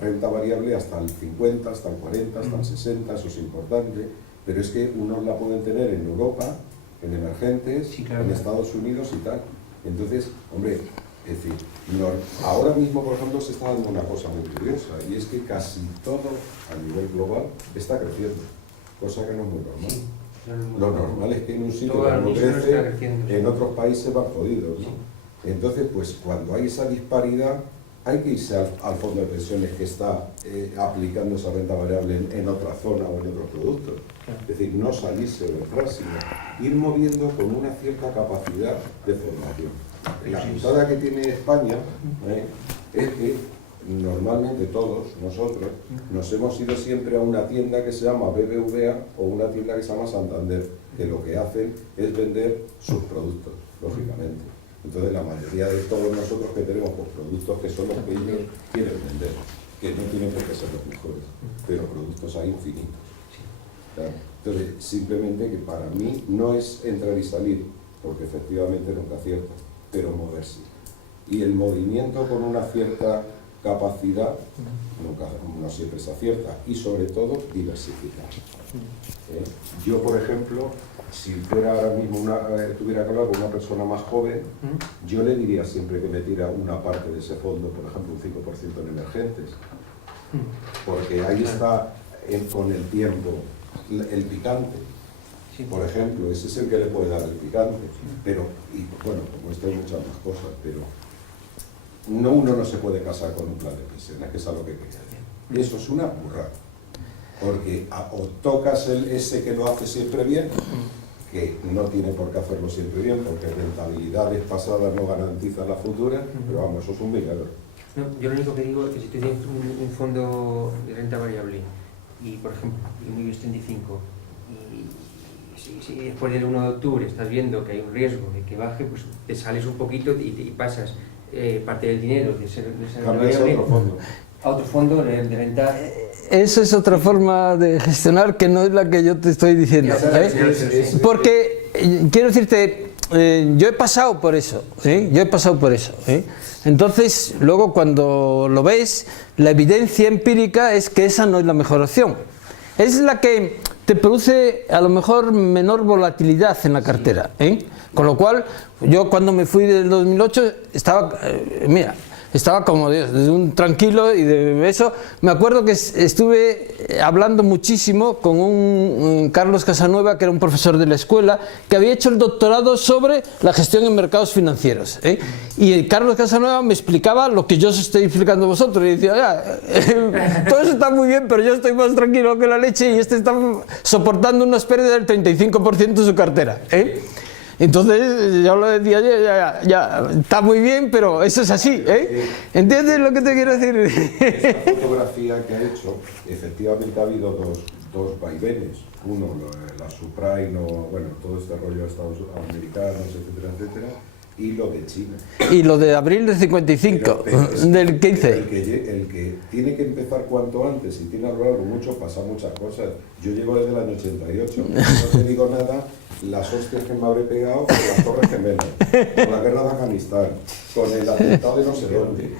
renta variable hasta el 50, hasta el 40, hasta el 60, eso es importante, pero es que unos la pueden tener en Europa, en emergentes, sí, claro, en Estados Unidos y tal. Entonces, hombre, es decir, ahora mismo, por ejemplo, se está dando una cosa muy curiosa, y es que casi todo a nivel global está creciendo, cosa que no es muy normal. Sí, lo normal es que en un sitio no crece, en otros países va jodido, ¿no? Sí. Entonces, pues cuando hay esa disparidad, hay que irse al fondo de pensiones que está aplicando esa renta variable en otra zona o en otros productos. Es decir, no salirse detrás, sino ir moviendo con una cierta capacidad de formación. La putada que tiene España es que normalmente todos nosotros nos hemos ido siempre a una tienda que se llama BBVA o una tienda que se llama Santander, que lo que hacen es vender sus productos, lógicamente. Entonces la mayoría de todos nosotros que tenemos pues, productos que son los que ellos quieren vender, que no tienen por qué ser los mejores, pero productos hay infinitos. ¿Claro? Entonces simplemente que para mí no es entrar y salir, porque efectivamente nunca acierta, pero moverse. Y el movimiento con una cierta capacidad nunca, no siempre se acierta, y sobre todo diversificar. Yo, por ejemplo, si fuera ahora mismo tuviera que hablar con una persona más joven, yo le diría siempre que metiera una parte de ese fondo, por ejemplo, un 5% en emergentes, porque ahí está con el tiempo el picante. Por ejemplo, ese es el que le puede dar el picante, pero, y bueno, como esto hay muchas más cosas, pero uno no se puede casar con un plan de pensiones, que es a lo que quería decir. Y eso es una burrada, porque o tocas ese que lo hace siempre bien, que no tiene por qué hacerlo siempre bien, porque rentabilidades pasadas no garantizan las futuras, pero vamos, eso es un milagro. No, yo lo único que digo es que si tú tienes un fondo de renta variable y, por ejemplo, un IBEX 35, y si después del 1 de octubre estás viendo que hay un riesgo de que baje, pues te sales un poquito y pasas parte del dinero de esa renta variable a otro fondo de renta. Eso es otra forma de gestionar que no es la que yo te estoy diciendo. Porque, quiero decirte, yo he pasado por eso, yo he pasado por eso. Entonces, luego cuando lo ves, la evidencia empírica es que esa no es la mejor opción. Es la que te produce a lo mejor menor volatilidad en la cartera. Con lo cual, yo cuando me fui del 2008 estaba, mira, estaba como Dios, desde un tranquilo, y de eso me acuerdo que estuve hablando muchísimo con un Carlos Casanueva, que era un profesor de la escuela, que había hecho el doctorado sobre la gestión en mercados financieros, y el Carlos Casanueva me explicaba lo que yo os estoy explicando a vosotros, y decía, todo eso está muy bien, pero yo estoy más tranquilo que la leche, y este está soportando unas pérdidas del 35% de su cartera. Entonces yo lo decía, ya, está muy bien, pero eso es así, ¿Entiendes lo que te quiero decir? Esta fotografía que ha hecho, efectivamente ha habido dos vaivenes. Uno, la subprime, bueno, todo este rollo de Estados americanos, etcétera, etcétera, y lo de China. Y lo de abril del 55, del 15. El que tiene que empezar cuanto antes y tiene a lo largo mucho, pasa muchas cosas. Yo llevo desde el año 88, no te digo nada, las hostias que me habré pegado con las Torres Gemelas, con la guerra de Afganistán, con el atentado de no sé dónde.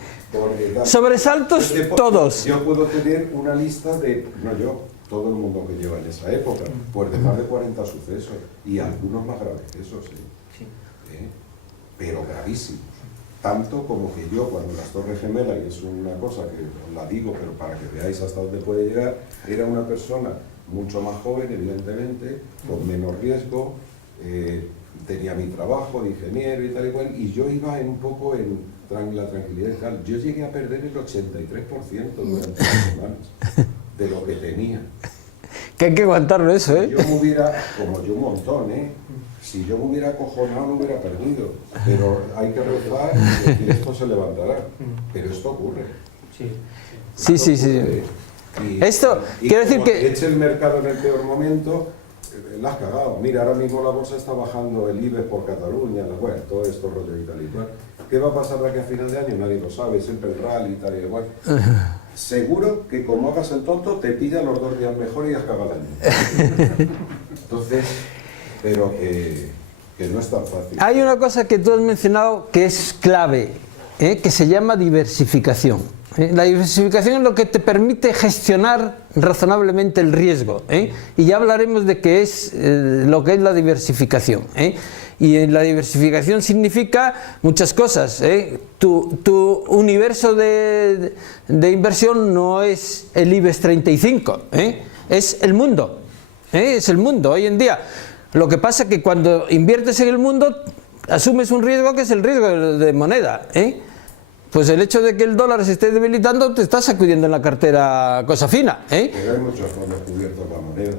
Sobresaltos todos. Yo puedo tener una lista de, no yo, todo el mundo que lleva en esa época, pues de más de 40 sucesos, y algunos más graves que esos, pero gravísimos. Tanto como que yo, cuando las Torres Gemelas, y es una cosa que os la digo, pero para que veáis hasta dónde puede llegar, era una persona mucho más joven, evidentemente, con menos riesgo, tenía mi trabajo de ingeniero y tal y cual, y yo iba un poco en la tranquilidad y tal. Yo llegué a perder el 83% durante 2 semanas de lo que tenía. Que hay que aguantarlo eso, Yo me hubiera, como yo un montón, si yo me hubiera acojonado no hubiera perdido, pero hay que rezar y decir esto se levantará, pero esto ocurre. Sí. Esto, quiero decir que eche el mercado en el peor momento, la has cagado. Mira, ahora mismo la bolsa está bajando, el IBEX por Cataluña, bueno, todo esto rollo y tal y cual. ¿Qué va a pasar de aquí a final de año? Nadie lo sabe, siempre el rally y tal y igual. seguro que como hagas el tonto te pilla los 2 días mejor y has cagado el año. Entonces, pero que no es tan fácil. Hay una cosa que tú has mencionado que es clave, que se llama diversificación. La diversificación es lo que te permite gestionar razonablemente el riesgo, y ya hablaremos de qué es lo que es la diversificación. Y la diversificación significa muchas cosas. Tu universo de inversión no es el IBEX 35, es el mundo. Es el mundo hoy en día. Lo que pasa es que cuando inviertes en el mundo asumes un riesgo que es el riesgo de moneda. Pues el hecho de que el dólar se esté debilitando te está sacudiendo en la cartera cosa fina. Pero hay muchos fondos cubiertos la moneda.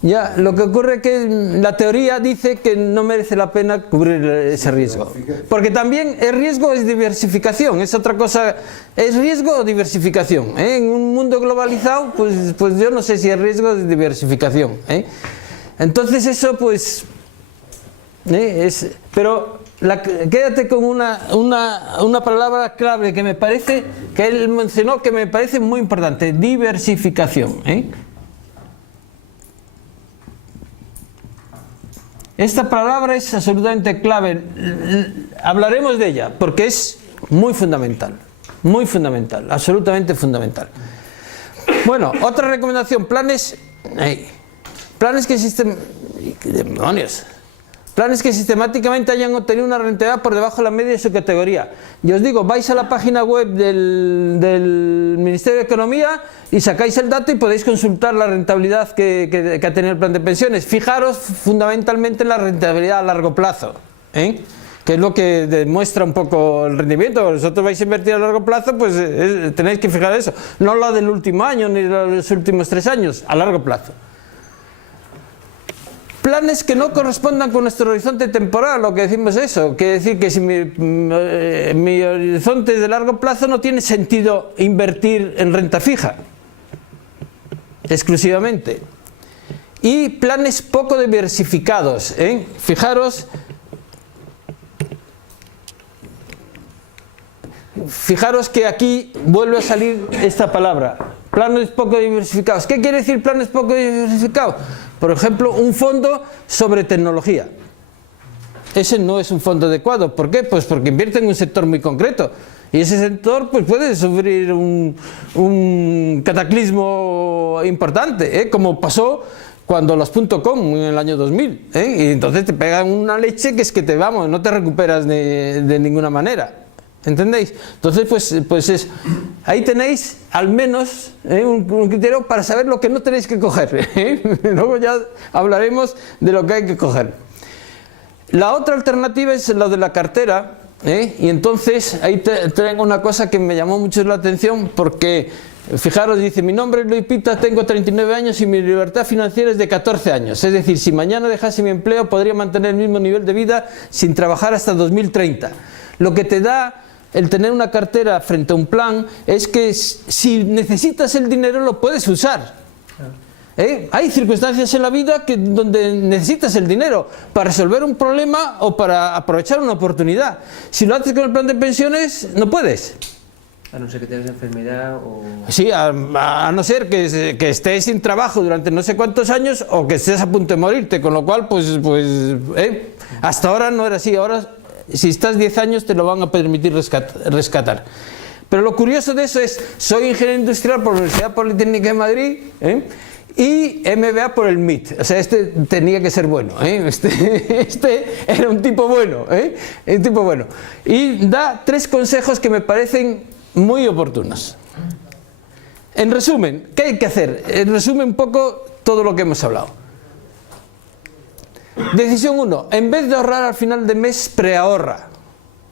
Ya, lo que ocurre es que la teoría dice que no merece la pena cubrir ese riesgo. Porque también el riesgo es diversificación, es otra cosa. ¿Es riesgo o diversificación? En un mundo globalizado, pues yo no sé si es riesgo o diversificación. Entonces eso pues... pero quédate con una palabra clave que me parece, que él mencionó, que me parece muy importante: diversificación. Esta palabra es absolutamente clave. Hablaremos de ella porque es muy fundamental, absolutamente fundamental. Bueno, otra recomendación: planes que planes que sistemáticamente hayan obtenido una rentabilidad por debajo de la media de su categoría. Y os digo, vais a la página web del Ministerio de Economía y sacáis el dato y podéis consultar la rentabilidad que ha tenido el plan de pensiones. Fijaros fundamentalmente en la rentabilidad a largo plazo, que es lo que demuestra un poco el rendimiento. Vosotros vais a invertir a largo plazo, pues tenéis que fijar eso. No lo del último año ni los últimos 3 años, a largo plazo. Planes que no correspondan con nuestro horizonte temporal, lo que decimos eso, quiere decir que si mi horizonte es de largo plazo no tiene sentido invertir en renta fija, exclusivamente. Y planes poco diversificados, Fijaros que aquí vuelve a salir esta palabra, planes poco diversificados. ¿Qué quiere decir planes poco diversificados? Por ejemplo, un fondo sobre tecnología. Ese no es un fondo adecuado. ¿Por qué? Pues porque invierte en un sector muy concreto. Y ese sector pues puede sufrir un cataclismo importante, como pasó cuando los .com en el año 2000. Y entonces te pegan una leche que es que no te recuperas de ninguna manera. ¿Entendéis? Entonces, pues ahí tenéis al menos un criterio para saber lo que no tenéis que coger. Luego ya hablaremos de lo que hay que coger. La otra alternativa es lo de la cartera, y entonces ahí traigo una cosa que me llamó mucho la atención, porque fijaros, dice: mi nombre es Luis Pita, tengo 39 años y mi libertad financiera es de 14 años. Es decir, si mañana dejase mi empleo podría mantener el mismo nivel de vida sin trabajar hasta 2030. Lo que te da el tener una cartera frente a un plan es que si necesitas el dinero lo puedes usar. Hay circunstancias en la vida donde necesitas el dinero para resolver un problema o para aprovechar una oportunidad. Si lo haces con el plan de pensiones, no puedes. A no ser que tengas enfermedad o... Sí, a no ser que estés sin trabajo durante no sé cuántos años o que estés a punto de morirte, con lo cual, hasta ahora no era así. Ahora, si estás 10 años, te lo van a permitir rescatar. Pero lo curioso de eso es: soy ingeniero industrial por la Universidad Politécnica de Madrid, y MBA por el MIT. O sea, este tenía que ser bueno, este era un tipo bueno, un tipo bueno. Y da 3 consejos que me parecen muy oportunos. En resumen, ¿qué hay que hacer? En resumen un poco todo lo que hemos hablado. Decisión 1, en vez de ahorrar al final de mes, preahorra.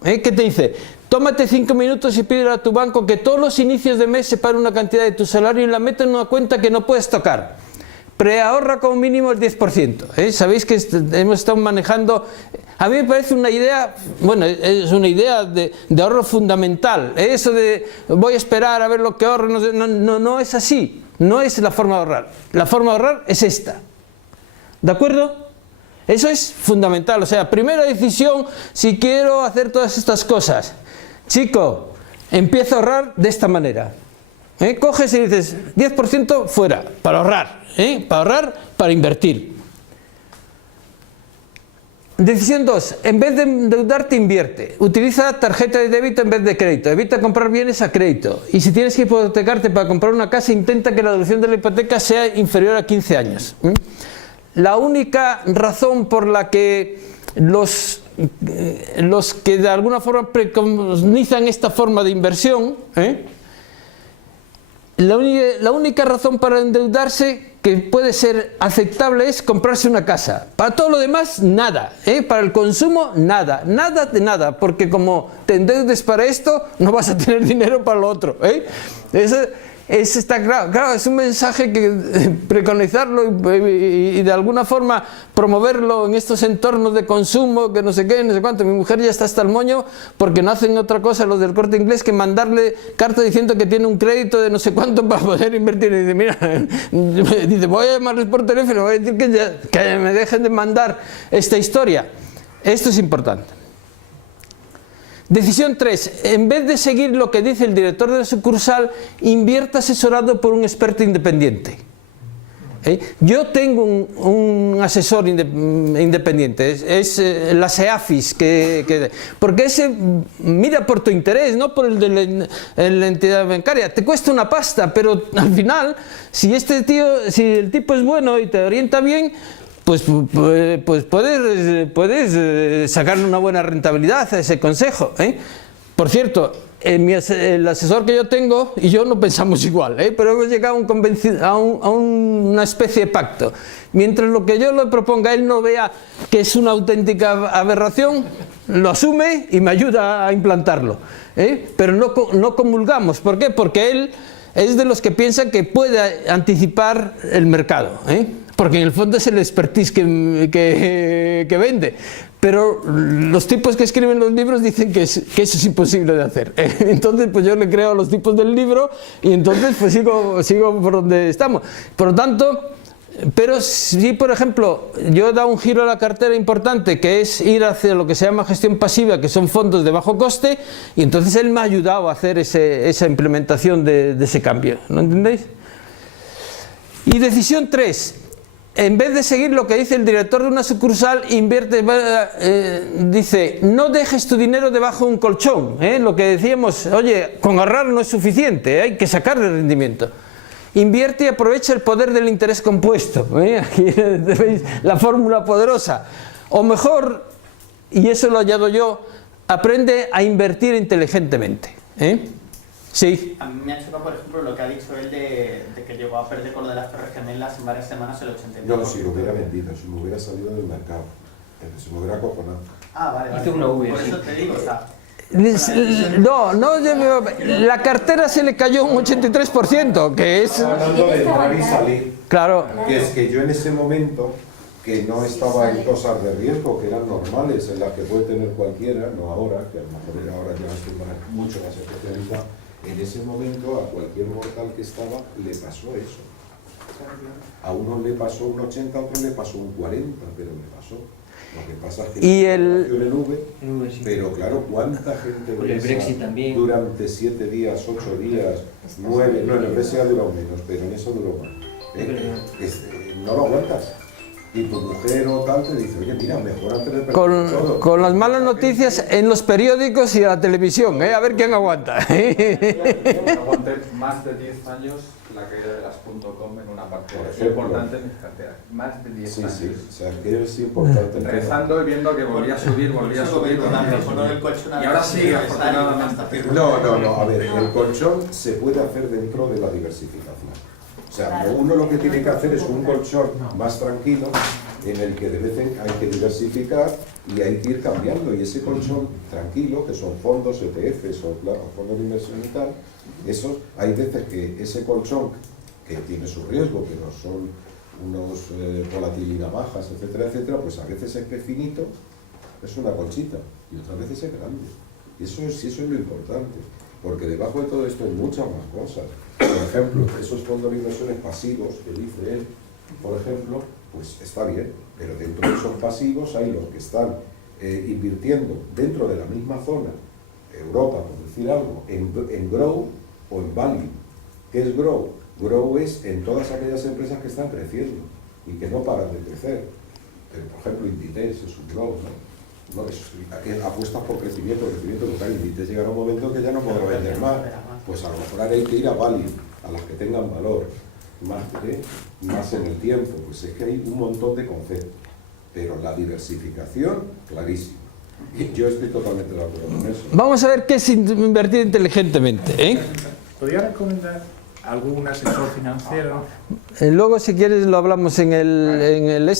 ¿Qué te dice? Tómate 5 minutos y pídele a tu banco que todos los inicios de mes separe una cantidad de tu salario y la meta en una cuenta que no puedes tocar. Preahorra como mínimo el 10%. Sabéis que hemos estado manejando... A mí me parece una idea, bueno, es una idea de ahorro fundamental. Eso de voy a esperar a ver lo que ahorro, no es así. No es la forma de ahorrar. La forma de ahorrar es esta. ¿De acuerdo? Eso es fundamental. O sea, primera decisión, si quiero hacer todas estas cosas, chico, empieza a ahorrar de esta manera. Coges y dices 10% fuera, para ahorrar, para invertir. Decisión 2, en vez de endeudarte, invierte. Utiliza tarjeta de débito en vez de crédito. Evita comprar bienes a crédito. Y si tienes que hipotecarte para comprar una casa, intenta que la duración de la hipoteca sea inferior a 15 años. La única razón por la que los que de alguna forma preconizan esta forma de inversión, la única razón para endeudarse que puede ser aceptable es comprarse una casa. Para todo lo demás, nada. Para el consumo, nada. Nada de nada. Porque como te endeudes para esto, no vas a tener dinero para lo otro. Eso está claro. Claro, es un mensaje que preconizarlo y de alguna forma promoverlo en estos entornos de consumo, que no sé qué, no sé cuánto. Mi mujer ya está hasta el moño porque no hacen otra cosa los del Corte Inglés que mandarle carta diciendo que tiene un crédito de no sé cuánto para poder invertir. Y dice, mira, dice, voy a llamarles por teléfono, voy a decir que me dejen de mandar esta historia. Esto es importante. Decisión 3. En vez de seguir lo que dice el director de la sucursal, invierta asesorado por un experto independiente. Yo tengo un asesor independiente, es la SEAFIS, porque ese mira por tu interés, no por el de la entidad bancaria. Te cuesta una pasta, pero al final, si el tipo es bueno y te orienta bien, pues puedes sacarle una buena rentabilidad a ese consejo. Por cierto, el asesor que yo tengo y yo no pensamos igual, pero hemos llegado a una especie de pacto. Mientras lo que yo le proponga él no vea que es una auténtica aberración, lo asume y me ayuda a implantarlo. Pero no comulgamos. ¿Por qué? Porque él es de los que piensan que puede anticipar el mercado. Porque en el fondo es el expertise que vende, pero los tipos que escriben los libros dicen que eso es imposible de hacer. Entonces pues yo le creo a los tipos del libro y entonces pues sigo por donde estamos. Por lo tanto, pero si por ejemplo yo he dado un giro a la cartera importante, que es ir hacia lo que se llama gestión pasiva, que son fondos de bajo coste, y entonces él me ha ayudado a hacer esa implementación de ese cambio, ¿no entendéis? Y decisión 3. En vez de seguir lo que dice el director de una sucursal, dice, no dejes tu dinero debajo de un colchón. Lo que decíamos, oye, con ahorrar no es suficiente, hay que sacarle rendimiento. Invierte y aprovecha el poder del interés compuesto. Aquí veis la fórmula poderosa. O mejor, y eso lo añado yo, aprende a invertir inteligentemente. Sí. A mí me ha chocado, por ejemplo, lo que ha dicho él de que llegó a perder con lo de las Torres Gemelas en varias semanas el 80%. No, si lo hubiera vendido, si me hubiera salido del mercado, si me hubiera acojonado. Vale. Hizo una V. Por eso te digo, La cartera se le cayó un 83%, que es... Hablando de entrar y salir. Claro. Que es que yo en ese momento, que no estaba en cosas de riesgo, que eran normales, en las que puede tener cualquiera, no ahora, que a lo mejor ahora ya estoy mucho más especializado. En ese momento a cualquier mortal que estaba le pasó eso. A uno le pasó un 80, a otro le pasó un 40, pero le pasó. Lo que pasa es que y el V, sí. Pero claro, ¿cuánta gente por el Brexit también durante 7 días, 8 días, 9, no, en el Brexit ha durado menos, pero en eso duró más? No lo aguantas. Y tu mujer o tal te dice, oye, mira, mejor antes de perder todo. Con las malas noticias en los periódicos y a la televisión, a ver quién aguanta. Aguanté más de 10 años la caída de las .com en una parte importante en mi cartera. Más de 10 años. Sí, o sea, que es importante. Rezando y viendo que volvía a subir. Y ahora sigue, afortunadamente. No, a ver, el colchón se puede hacer dentro de la diversificación. O sea, uno lo que tiene que hacer es un colchón más tranquilo en el que de vez en hay que diversificar y hay que ir cambiando. Y ese colchón tranquilo, que son fondos, ETFs o fondos de inversión y tal, esos, hay veces que ese colchón, que tiene su riesgo, que no son unos volatilidad bajas, etcétera, etcétera, pues a veces es que es finito, es una colchita, y otras veces es grande. Y eso es lo importante. Porque debajo de todo esto hay muchas más cosas. Por ejemplo, esos fondos de inversiones pasivos que dice él, por ejemplo, pues está bien, pero dentro de esos pasivos hay los que están invirtiendo dentro de la misma zona, Europa, por decir algo, en growth o en value. ¿Qué es Grow? Grow es en todas aquellas empresas que están creciendo y que no paran de crecer. Por ejemplo, Inditex es un Grow, ¿no? Apuestas por crecimiento local. Inditex llegará un momento que ya no podrá vender más. Pues a lo mejor hay que ir a value, a las que tengan valor, más en el tiempo. Pues es que hay un montón de conceptos. Pero la diversificación, clarísima. Y yo estoy totalmente de acuerdo con eso. Vamos a ver qué es invertir inteligentemente, ¿eh? ¿Podría recomendar algún asesor financiero? Luego, si quieres, lo hablamos en el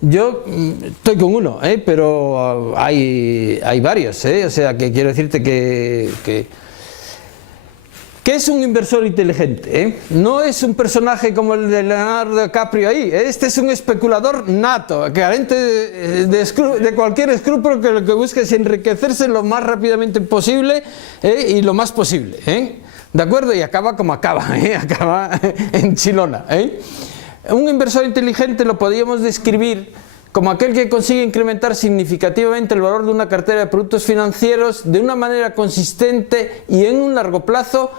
Yo estoy con uno, pero hay varios, o sea, que quiero decirte que ¿qué es un inversor inteligente? No es un personaje como el de Leonardo DiCaprio ahí. Este es un especulador nato, carente de cualquier escrúpulo, que lo que busca es enriquecerse lo más rápidamente posible y lo más posible. ¿De acuerdo? Y acaba como acaba, acaba en Chilona. Un inversor inteligente lo podríamos describir como aquel que consigue incrementar significativamente el valor de una cartera de productos financieros de una manera consistente y en un largo plazo,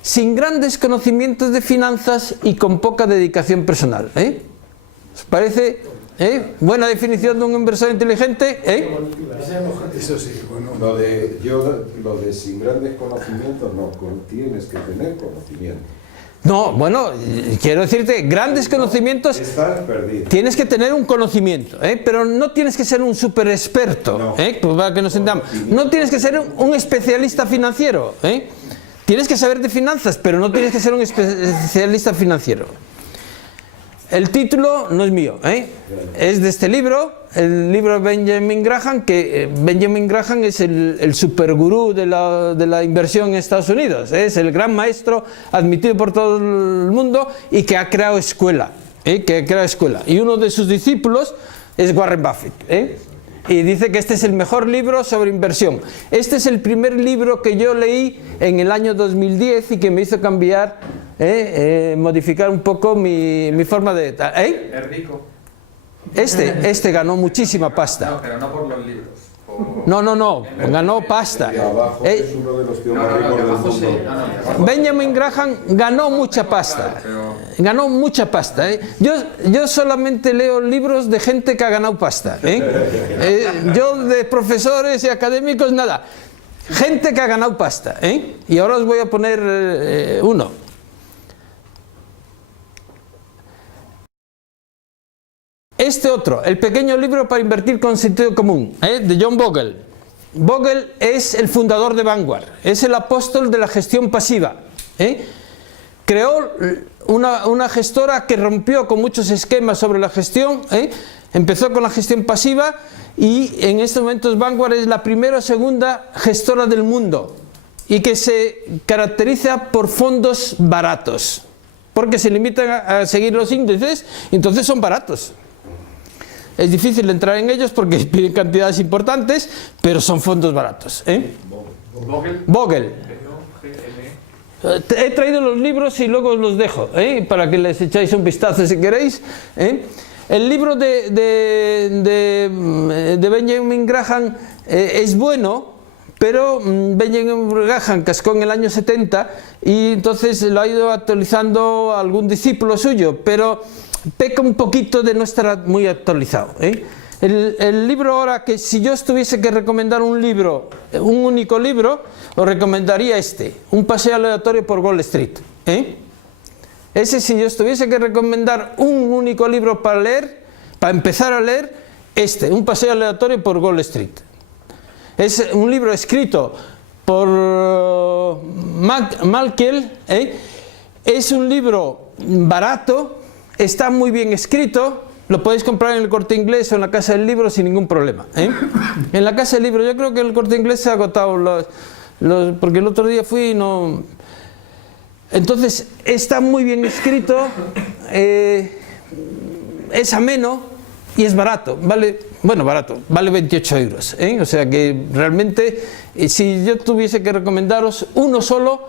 sin grandes conocimientos de finanzas y con poca dedicación personal. ¿Os parece buena definición de un inversor inteligente? Eso sí, bueno. Lo de sin grandes conocimientos, no, tienes que tener conocimiento. No, bueno, quiero decirte, grandes conocimientos, tienes que tener un conocimiento, pero no tienes que ser un super experto, no. Pues para que nos entendamos. No tienes que ser un especialista financiero, tienes que saber de finanzas, pero no tienes que ser un especialista financiero. El título no es mío, es de este libro, el libro de Benjamin Graham, que Benjamin Graham es el supergurú de la inversión en Estados Unidos, es el gran maestro admitido por todo el mundo y que ha creado escuela, y uno de sus discípulos es Warren Buffett, y dice que este es el mejor libro sobre inversión. Este es el primer libro que yo leí en el año 2010 y que me hizo cambiar, modificar un poco mi forma de... Es rico. Este ganó muchísima pasta. No, pero no por los libros. No, ganó pasta. Es uno de los tíos más ricos del mundo. Benjamin Graham ganó mucha pasta. Ganó mucha pasta. Yo solamente leo libros de gente que ha ganado pasta. Yo de profesores y académicos nada. Gente que ha ganado pasta. Y ahora os voy a poner uno. Este otro, el pequeño libro para invertir con sentido común, de John Bogle. Bogle es el fundador de Vanguard, es el apóstol de la gestión pasiva. Creó una gestora que rompió con muchos esquemas sobre la gestión, empezó con la gestión pasiva y en estos momentos Vanguard es la primera o segunda gestora del mundo y que se caracteriza por fondos baratos, porque se limitan a seguir los índices, entonces son baratos. Es difícil entrar en ellos porque piden cantidades importantes, pero son fondos baratos. Bogle. He traído los libros y luego os los dejo, para que les echáis un vistazo si queréis. El libro de Benjamin Graham es bueno, pero Benjamin Graham cascó en el año 70 y entonces lo ha ido actualizando algún discípulo suyo, pero peca un poquito de no estar muy actualizado. El libro ahora, que si yo tuviese que recomendar un libro, un único libro, os recomendaría Un paseo aleatorio por Wall Street. Ese, si yo tuviese que recomendar un único libro para leer, para empezar a leer, Un paseo aleatorio por Wall Street. Es un libro escrito por Malkiel, es un libro barato, está muy bien escrito, lo podéis comprar en el Corte Inglés o en la Casa del Libro sin ningún problema. En la Casa del Libro, yo creo que el Corte Inglés se ha agotado, porque el otro día fui y no... Entonces, está muy bien escrito, es ameno y es barato, vale 28 euros. O sea que realmente, si yo tuviese que recomendaros uno solo,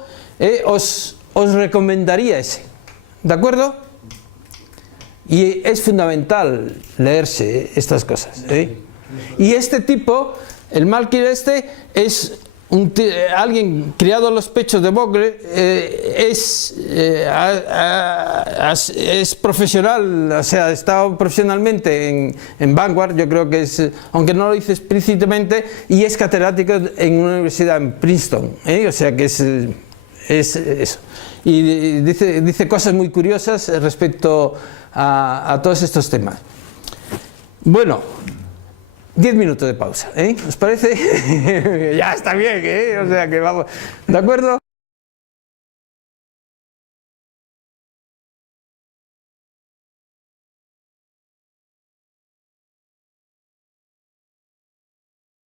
os recomendaría ese, ¿de acuerdo? Y es fundamental leerse estas cosas. Y este tipo, el Malkiel es alguien criado a los pechos de Bogle es profesional, o sea, ha estado profesionalmente en Vanguard, yo creo que es, aunque no lo dice explícitamente, y es catedrático en una universidad en Princeton, o sea que es eso. Y dice cosas muy curiosas respecto a todos estos temas. Bueno, 10 minutos de pausa, ¿os parece? Ya está bien, o sea que vamos, ¿de acuerdo?